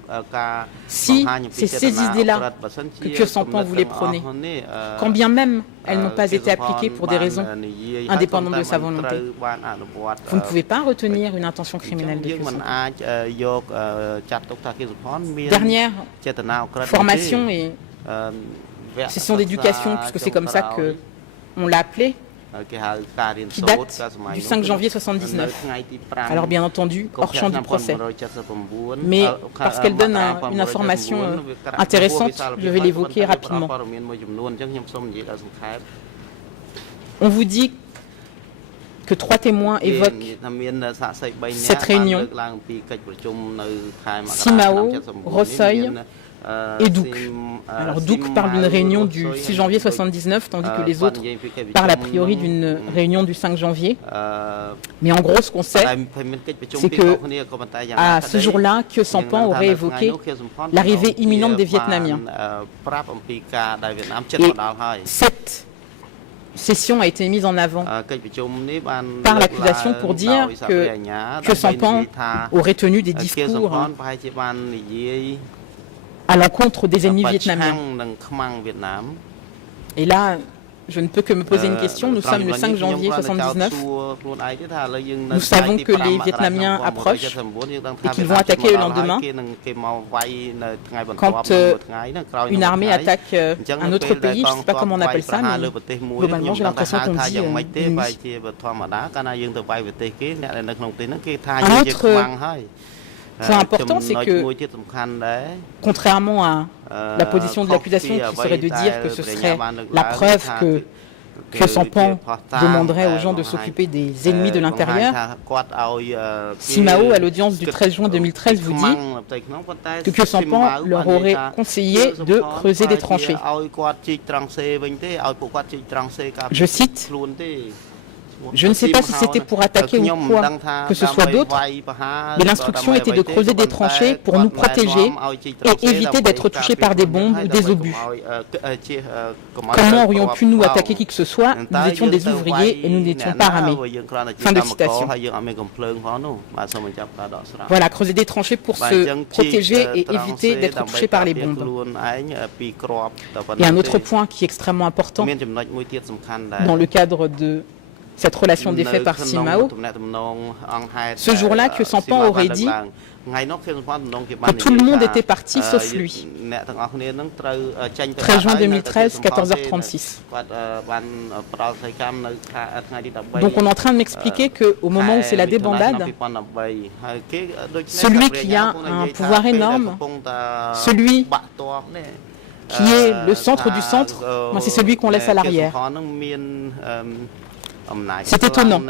Si c'est ces idées-là que Khieu Samphan voulait prôner, quand bien même elles n'ont pas été appliquées pour des raisons indépendantes de sa volonté, vous ne pouvez pas retenir une intention criminelle de Khieu Samphan. Dernière formation et session d'éducation, puisque c'est comme ça qu'on l'a appelé, qui date du 5 janvier 1979. Alors bien entendu, hors champ du procès. Mais parce qu'elle donne une information intéressante, je vais l'évoquer rapidement. On vous dit que 3 témoins évoquent cette réunion: Simao, Rossoy et Douk. Alors Douk parle d'une réunion du 6 janvier 1979, tandis que les autres parlent a priori d'une réunion du 5 janvier. Mais en gros, ce qu'on sait, c'est que à ce jour-là, Khieu Samphan aurait évoqué l'arrivée imminente des Vietnamiens. Et cette session a été mise en avant par l'accusation pour dire que Khieu Samphan aurait tenu des discours à l'encontre des ennemis vietnamiens. Et là, je ne peux que me poser une question. Nous sommes le 5 janvier 1979. Nous savons que les Vietnamiens approchent et qu'ils vont attaquer le lendemain. Quand une armée attaque un autre pays, je ne sais pas comment on appelle ça, mais globalement j'ai l'impression qu'on dit ennemi. Un autre point important, c'est que, contrairement à la position de l'accusation qui serait de dire que ce serait la preuve que Khieu Samphan demanderait aux gens de s'occuper des ennemis de l'intérieur, Simao, à l'audience du 13 juin 2013, vous dit que Khieu Samphan leur aurait conseillé de creuser des tranchées. Je cite: je ne sais pas si c'était pour attaquer ou quoi que ce soit d'autre, mais l'instruction était de creuser des tranchées pour nous protéger et éviter d'être touchés par des bombes ou des obus. Comment aurions pu nous attaquer qui que ce soit? Nous étions des ouvriers et nous n'étions pas armés. Fin de citation. Voilà, creuser des tranchées pour se protéger et éviter d'être touchés par les bombes. Et un autre point qui est extrêmement important dans le cadre de cette relation défait par Simao, ce jour-là, Khieu Samphan aurait dit que tout le monde était parti sauf lui. 13 juin 2013, 14h36. Donc on est en train de m'expliquer qu'au moment où c'est la débandade, celui qui a un pouvoir énorme, celui qui est le centre du centre, c'est celui qu'on laisse à l'arrière. C'est étonnant.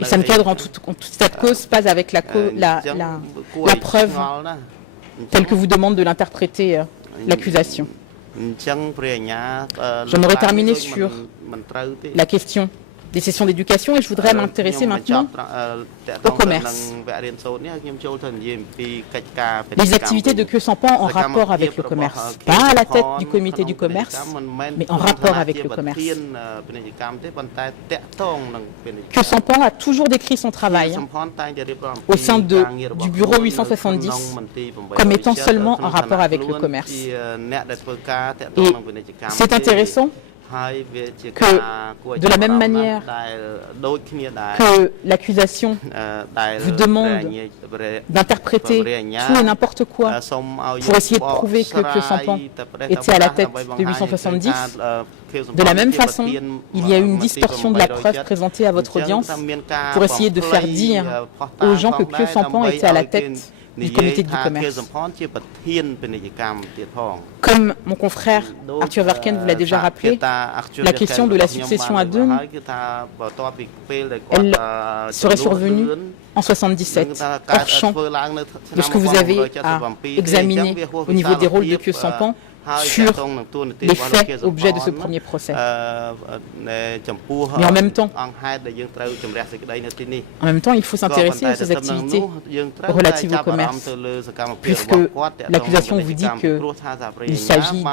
Et ça ne cadre en toute cette cause pas avec la preuve telle que vous demande de l'interpréter l'accusation. J'en aurais terminé sur la question des sessions d'éducation et je voudrais m'intéresser maintenant au commerce. Les activités de Khieu Samphan en rapport avec le commerce. Pas à la tête du comité du commerce, mais en rapport avec le commerce. Khieu Samphan a toujours décrit son travail au sein du bureau 870 comme étant seulement en rapport avec le commerce. Et c'est intéressant que de la même manière que l'accusation vous demande d'interpréter tout et n'importe quoi pour essayer de prouver que Khieu Samphan était à la tête de 870, de la même façon, il y a eu une distorsion de la preuve présentée à votre audience pour essayer de faire dire aux gens que Khieu Samphan était à la tête du comité du commerce. Comme mon confrère Arthur Verken vous l'a déjà rappelé, la question de la succession à deux, elle serait survenue en 77, hors champ de ce que vous avez à examiner au niveau des rôles de Khieu Samphan sur les faits objets de ce premier procès. Mais en même temps, il faut s'intéresser à ces activités relatives au commerce, puisque l'accusation vous dit qu'il s'agit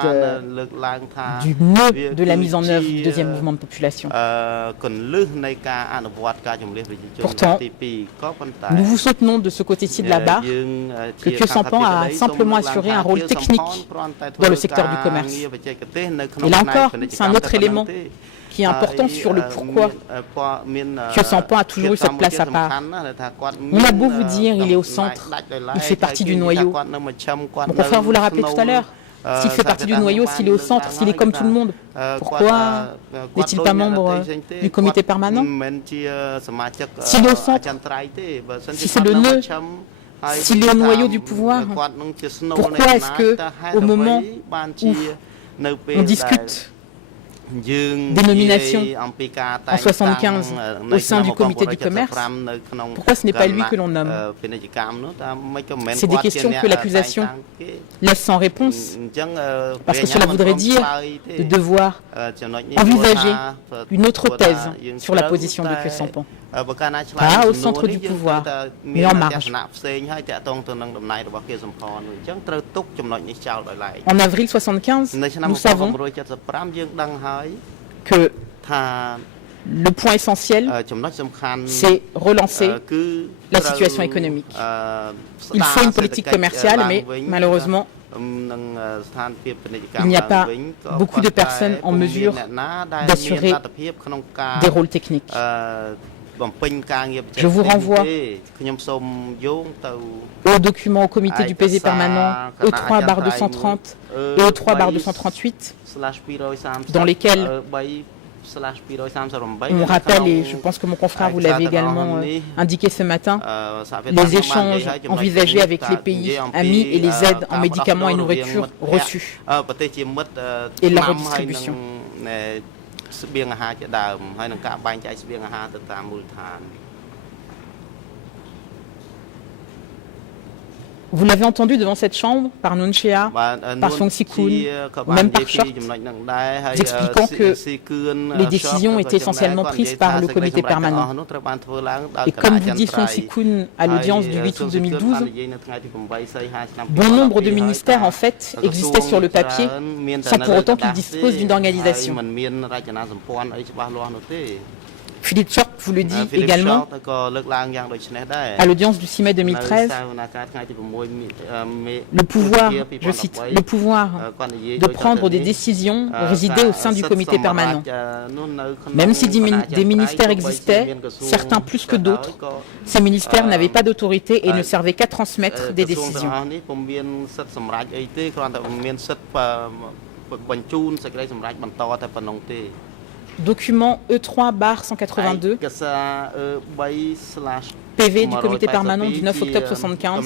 du nœud de la mise en œuvre du deuxième mouvement de population. Pourtant, nous vous soutenons de ce côté-ci de la barre que Khieu Samphan a simplement assuré un rôle technique dans le secteur du commerce. Et là encore, c'est un autre élément qui est important sur le pourquoi Khieu Samphan a toujours eu cette place à part. On a beau vous dire il est au centre, il fait partie du noyau. Mon confrère vous l'a rappelé tout à l'heure. S'il fait partie du noyau, s'il est au centre, s'il est comme tout le monde, pourquoi n'est-il pas membre du comité permanent? S'il est au centre, si c'est le nœud, s'il est au noyau du pouvoir, pourquoi est-ce que, au moment où on discute des nominations en 75 au sein du comité du commerce, pourquoi ce n'est pas lui que l'on nomme? C'est des questions que l'accusation laisse sans réponse, parce que cela voudrait dire de devoir envisager une autre thèse sur la position de Khieu Samphan. Pas au centre du pouvoir, mais en marge. En avril 75, nous savons que le point essentiel, c'est relancer la situation économique. Il faut une politique commerciale, mais malheureusement, il n'y a pas beaucoup de personnes en mesure d'assurer des rôles techniques. Je vous renvoie aux documents au comité du PZ permanent E3/230 et E3/238 dans lesquels on rappelle, et je pense que mon confrère vous l'avait également indiqué ce matin, les échanges envisagés avec les pays amis et les aides en médicaments et nourriture reçues et la redistribution. Vous l'avez entendu devant cette chambre par Noon Chea, par Song Si-kun, même par Short, expliquant que les décisions étaient essentiellement prises par le comité permanent. Et comme vous dit Song Si-kun à l'audience du 8 août 2012, bon nombre de ministères en fait existaient sur le papier sans pour autant qu'ils disposent d'une organisation. Philippe Chorp vous le dit également à l'audience du 6 mai 2013. Le pouvoir, je cite, le pouvoir de prendre des décisions résidait au sein du comité permanent. Même si des ministères existaient, certains plus que d'autres, ces ministères n'avaient pas d'autorité et ne servaient qu'à transmettre des décisions. Document E3/182, PV du comité permanent du 9 octobre 1975.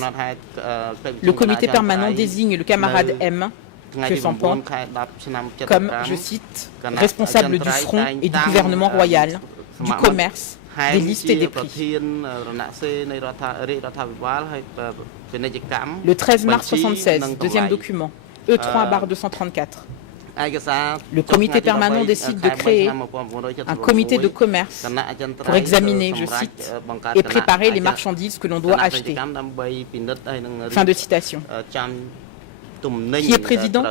Le comité permanent désigne le camarade M. que Sampan comme, je cite, responsable du front et du gouvernement royal, du commerce, des listes et des prix. Le 13 mars 1976, deuxième document, E3/234. Le comité permanent décide de créer un comité de commerce pour examiner, je cite, et préparer les marchandises que l'on doit acheter. Fin de citation. Qui est président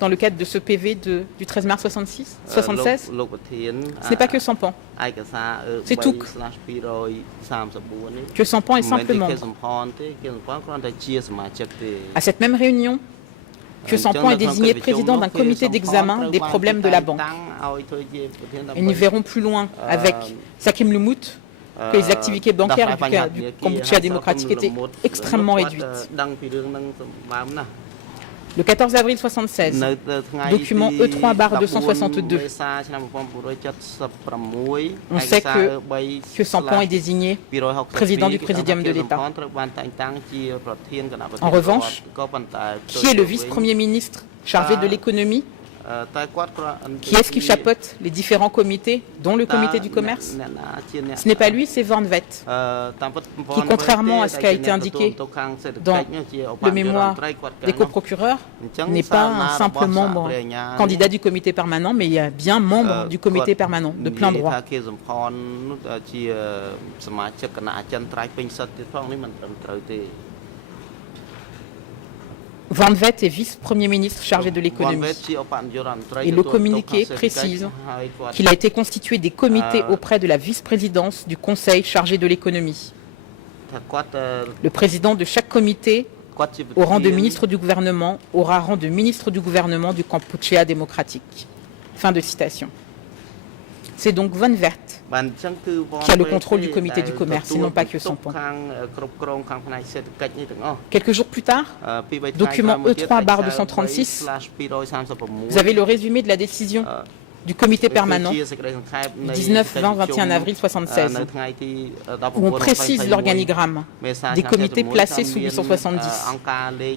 dans le cadre de ce PV du 13 mars 76 Ce n'est pas que Sampan. C'est tout. Que Sampan est simplement. À cette même réunion, que Sampan est désigné président d'un comité d'examen des problèmes de la banque. Et nous verrons plus loin avec Sakim Lumut que les activités bancaires du Kampuchea démocratique étaient extrêmement réduites. Le 14 avril 1976, document E3/262. On sait que Sampan est désigné président du Présidium de l'État. En revanche, qui est le vice-premier ministre chargé de l'économie? Qui est-ce qui chapeaute les différents comités, dont le comité du commerce? Ce n'est pas lui, c'est Van Vet, qui, contrairement à ce qui a été indiqué dans le mémoire des coprocureurs, n'est pas un simple membre candidat du comité permanent, mais il y a bien membre du comité permanent, de plein droit. Van Vet est vice-premier ministre chargé de l'économie. Et le communiqué précise qu'il a été constitué des comités auprès de la vice-présidence du Conseil chargé de l'économie. Le président de chaque comité, au rang de ministre du gouvernement, aura rang de ministre du gouvernement du Kampuchea démocratique. Fin de citation. C'est donc Van Vet qui a le contrôle du comité du commerce et non pas que Sampan. Quelques jours plus tard, document E3/236, vous avez le résumé de la décision du comité permanent du 19, 20, 21 avril 1976, où on précise l'organigramme des comités placés sous 870.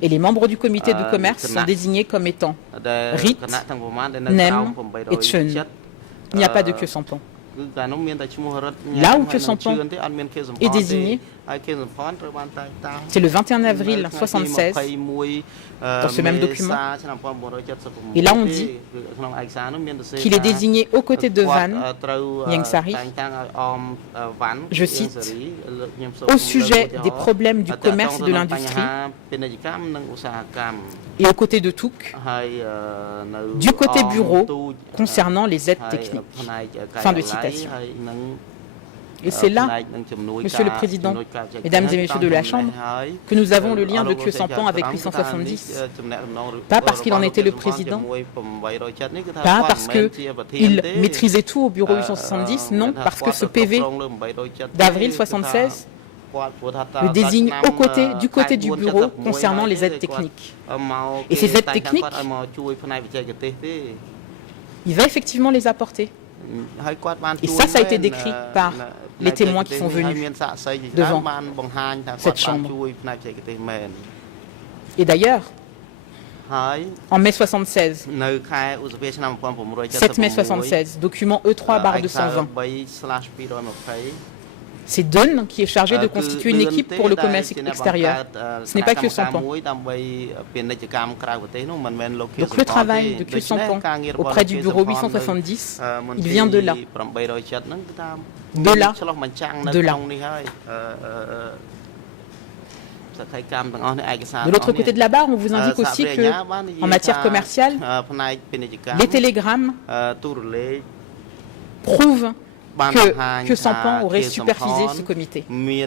Et les membres du comité de commerce sont désignés comme étant Rit, Nem et Chun. Il n'y a pas de que Sampan. Là où que Sampan est désigné, c'est le 21 avril 1976, dans ce même document. Et là, on dit qu'il est désigné aux côtés de Van Yangsari, je cite, au sujet des problèmes du commerce et de l'industrie, et aux côtés de Touk, du côté bureau, concernant les aides techniques. Fin de citation. Et c'est là, Monsieur le Président, Mesdames et Messieurs de la Chambre, que nous avons le lien de que Sampan avec 870. Pas parce qu'il en était le président, pas parce qu'il maîtrisait tout au bureau 870, non, parce que ce PV d'avril 1976 le désigne du côté du bureau concernant les aides techniques. Et ces aides techniques, il va effectivement les apporter. Et ça a été décrit par les témoins qui sont venus devant cette chambre. Et d'ailleurs, en mai 76, 7 mai 76, document E3/220, c'est Dunn qui est chargé de constituer une équipe pour le commerce extérieur. Ce n'est pas que Sampan. Donc le travail de que Sampan auprès du bureau 870, il vient de là. De là. De là. De l'autre côté de la barre, on vous indique aussi que, en matière commerciale, les télégrammes prouvent que Sampan aurait supervisé ce comité. Je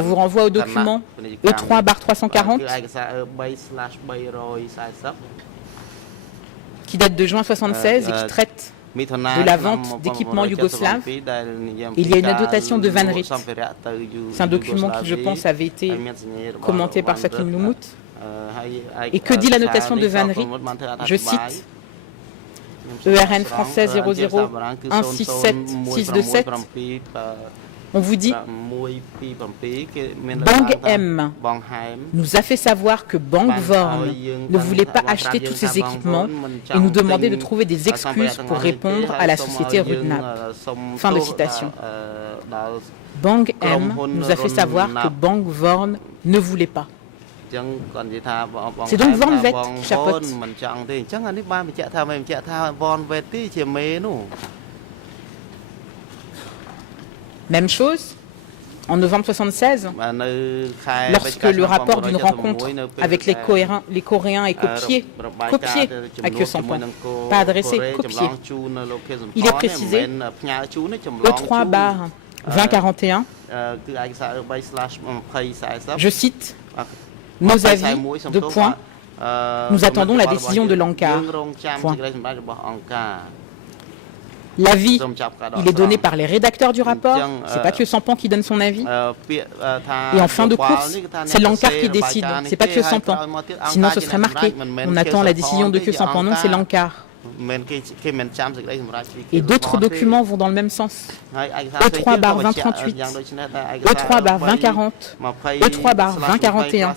vous renvoie au document E3/340 qui date de juin 1976 et qui traite de la vente d'équipements yougoslaves. Il y a une annotation de Van Riet. C'est un document qui, je pense, avait été commenté par Sakin Lumut. Et que dit l'annotation de Van Riet? Je cite: ERN français 00167-627. On vous dit, Bang M nous a fait savoir que Bang Vorn ne voulait pas acheter tous ces équipements et nous demandait de trouver des excuses pour répondre à la société Rudnap. Fin de citation. Bang M nous a fait savoir que Bang Vorn ne voulait pas. C'est donc Vorn Vet qui chapeaute. Même chose, en novembre 1976, lorsque le rapport d'une rencontre avec les Coréens est copié à Khieu Samphan, pas adressé, copié, il est précisé E3/2041, je cite, nos avis, deux points, nous attendons la décision de l'ANCAR. L'avis, il est donné par les rédacteurs du rapport, c'est pas Khieu Samphan qui donne son avis. Et en fin de course, c'est l'ANCAR qui décide, c'est pas Khieu Samphan. Sinon ce serait marqué, on attend la décision de Khieu Samphan, non, c'est l'ANCAR. Et d'autres documents vont dans le même sens. E3/2038, E3/2040, E3/2041.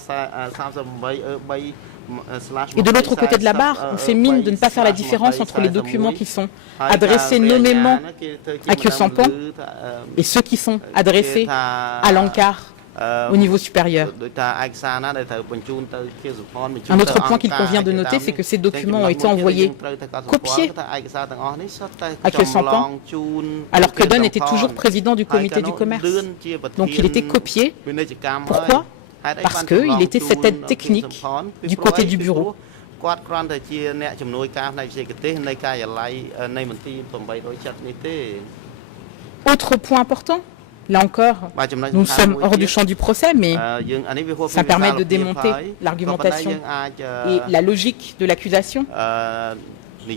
Et de l'autre côté de la barre, on fait mine de ne pas faire la différence entre les documents qui sont adressés nommément à Khieu Samphan et ceux qui sont adressés à l'ANCAR au niveau supérieur. Un autre point qu'il convient de noter, c'est que ces documents ont été envoyés copiés à Khieu Samphan, alors que Don était toujours président du comité du commerce. Donc il était copié. Pourquoi ? Parce qu'il était cette aide technique du côté du bureau. Autre point important, là encore, nous sommes hors du champ du procès, mais ça permet de démonter l'argumentation et la logique de l'accusation. En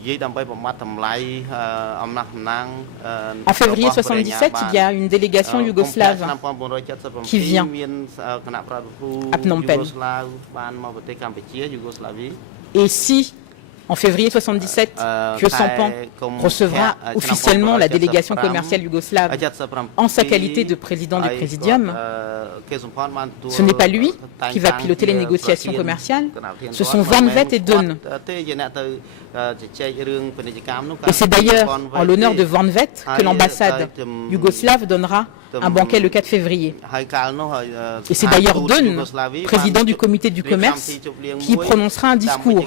février 1977, il y a une délégation yougoslave qui vient à Phnom Penh. Et si, en février 1977, Khieu Samphan recevra officiellement la délégation commerciale yougoslave en sa qualité de président du Présidium, ce n'est pas lui qui va piloter les négociations commerciales, ce sont Vorn Vet et Don. Et c'est d'ailleurs en l'honneur de Vorn Vet que l'ambassade yougoslave donnera un banquet le 4 février. Et c'est d'ailleurs Don, président du comité du commerce, qui prononcera un discours,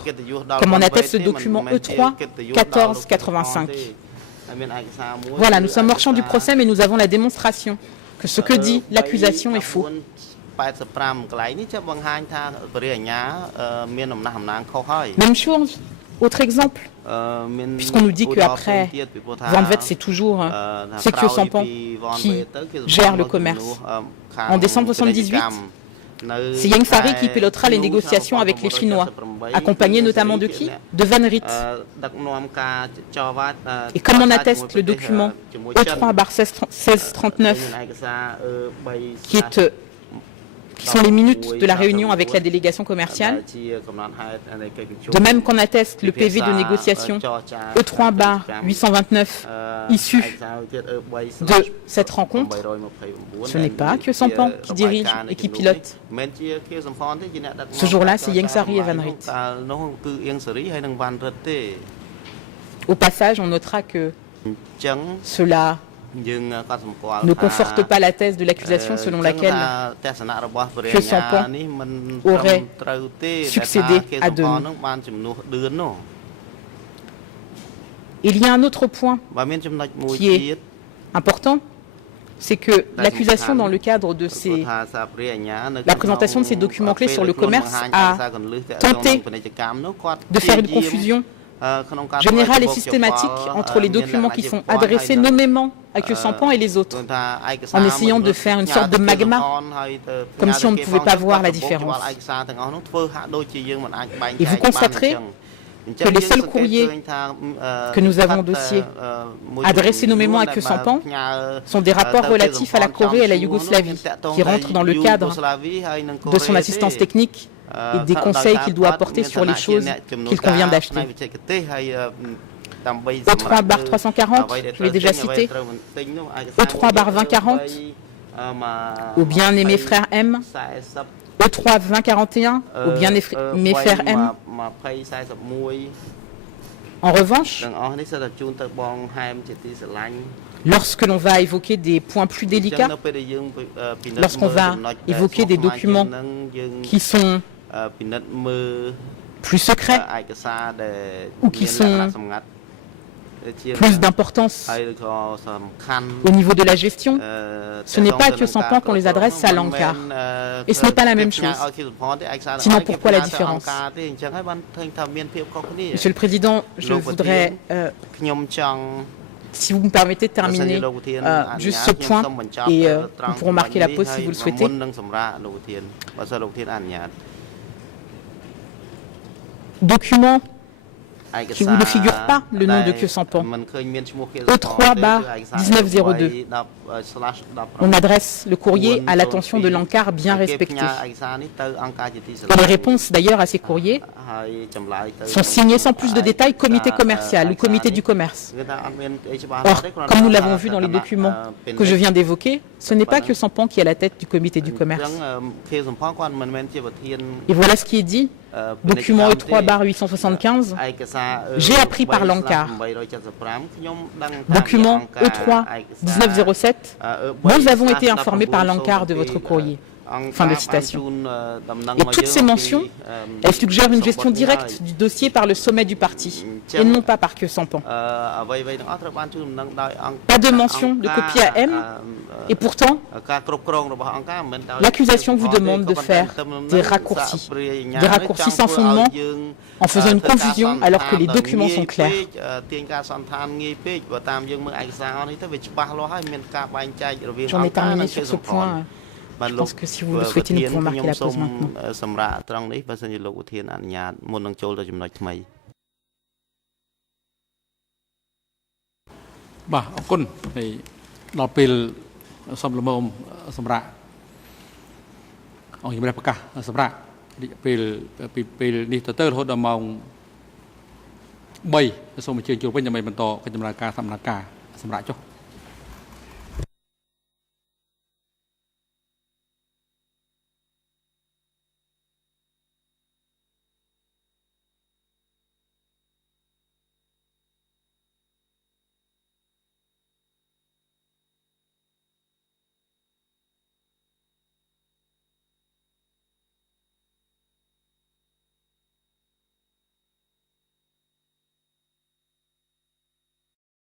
comme en atteste le document E3/1485. Voilà, nous sommes hors champ du procès, mais nous avons la démonstration que ce que dit l'accusation est faux. Même chose, autre exemple, puisqu'on nous dit qu'après, Vorn Vet, c'est toujours Khieu Samphan qui gère le commerce. En décembre 1978, c'est Ieng Sary qui pilotera les négociations avec les Chinois, accompagné notamment de qui? De Van Riet. Et comme en atteste le document E3/1639, qui sont les minutes de la réunion avec la délégation commerciale, de même qu'en atteste le PV de négociation E3/829 issu de cette rencontre, ce n'est pas Khieu Samphan qui dirige et qui pilote. Ce jour-là, c'est Ieng Sary et Van Riet. Au passage, on notera que cela ne conforte pas la thèse de l'accusation selon laquelle Khieu Samphan aurait succédé à Don. Il y a un autre point qui est important, c'est que l'accusation dans le cadre de la présentation de ces documents clés sur le commerce a tenté de faire une confusion générale et systématique entre les documents qui sont adressés nommément à Que Sampan et les autres, en essayant de faire une sorte de magma, comme si on ne pouvait pas voir la différence. Et vous constaterez que les seuls courriers que nous avons au dossier adressés nommément à Que Sampan sont des rapports relatifs à la Corée et à la Yougoslavie, qui rentrent dans le cadre de son assistance technique et des conseils qu'il doit apporter sur les choses qu'il convient d'acheter. E3/340, je l'ai déjà cité, E3/2040, ou bien mes frères M, E3/2041, ou bien mes frères M. En revanche, lorsque l'on va évoquer des points plus délicats, lorsqu'on va évoquer des documents qui sont plus secrets ou qui sont plus d'importance au niveau de la gestion, ce n'est pas à Que Sampan qu'on les adresse, c'est à l'ANCAR. Et ce n'est pas la même chose. Sinon, pourquoi la différence? Monsieur le Président, je voudrais, si vous me permettez de terminer juste ce point, et nous pourrons marquer la pause si vous le souhaitez. Document qui ne figure pas le nom de Que Sampan. E3/1902. On adresse le courrier à l'attention de l'ANCAR bien respecté. Et les réponses d'ailleurs à ces courriers sont signées sans plus de détails comité commercial ou comité du commerce. Or, comme nous l'avons vu dans les documents que je viens d'évoquer, ce n'est pas Que Sampan qui est à la tête du comité du commerce. Et voilà ce qui est dit. Document E3/875, j'ai appris par l'ANCAR. Document E3/1907, nous avons été informés par l'ANCAR de votre courrier. Fin de citation. Et toutes ces mentions, elles suggèrent une gestion directe du dossier par le sommet du parti, et non pas par Que Sampan. Pas de mention de copie à M, et pourtant, l'accusation vous demande de faire des raccourcis sans fondement, en faisant une confusion alors que les documents sont clairs. J'en ai terminé sur ce point. Je pense que si vous le souhaitez, nous pouvons marquer la pause maintenant. បាទអរគុណហើយដល់ពេលសំលមមសម្រាប់អង្គជំរះប្រកាសសម្រាប់រយៈពេលពីពេលនេះទៅរហូតដល់ម៉ោង 3 សូមអញ្ជើញចូលវិញដើម្បីបន្តកិច្ចដំណើរការសកម្មភាពសម្រាប់ចុះ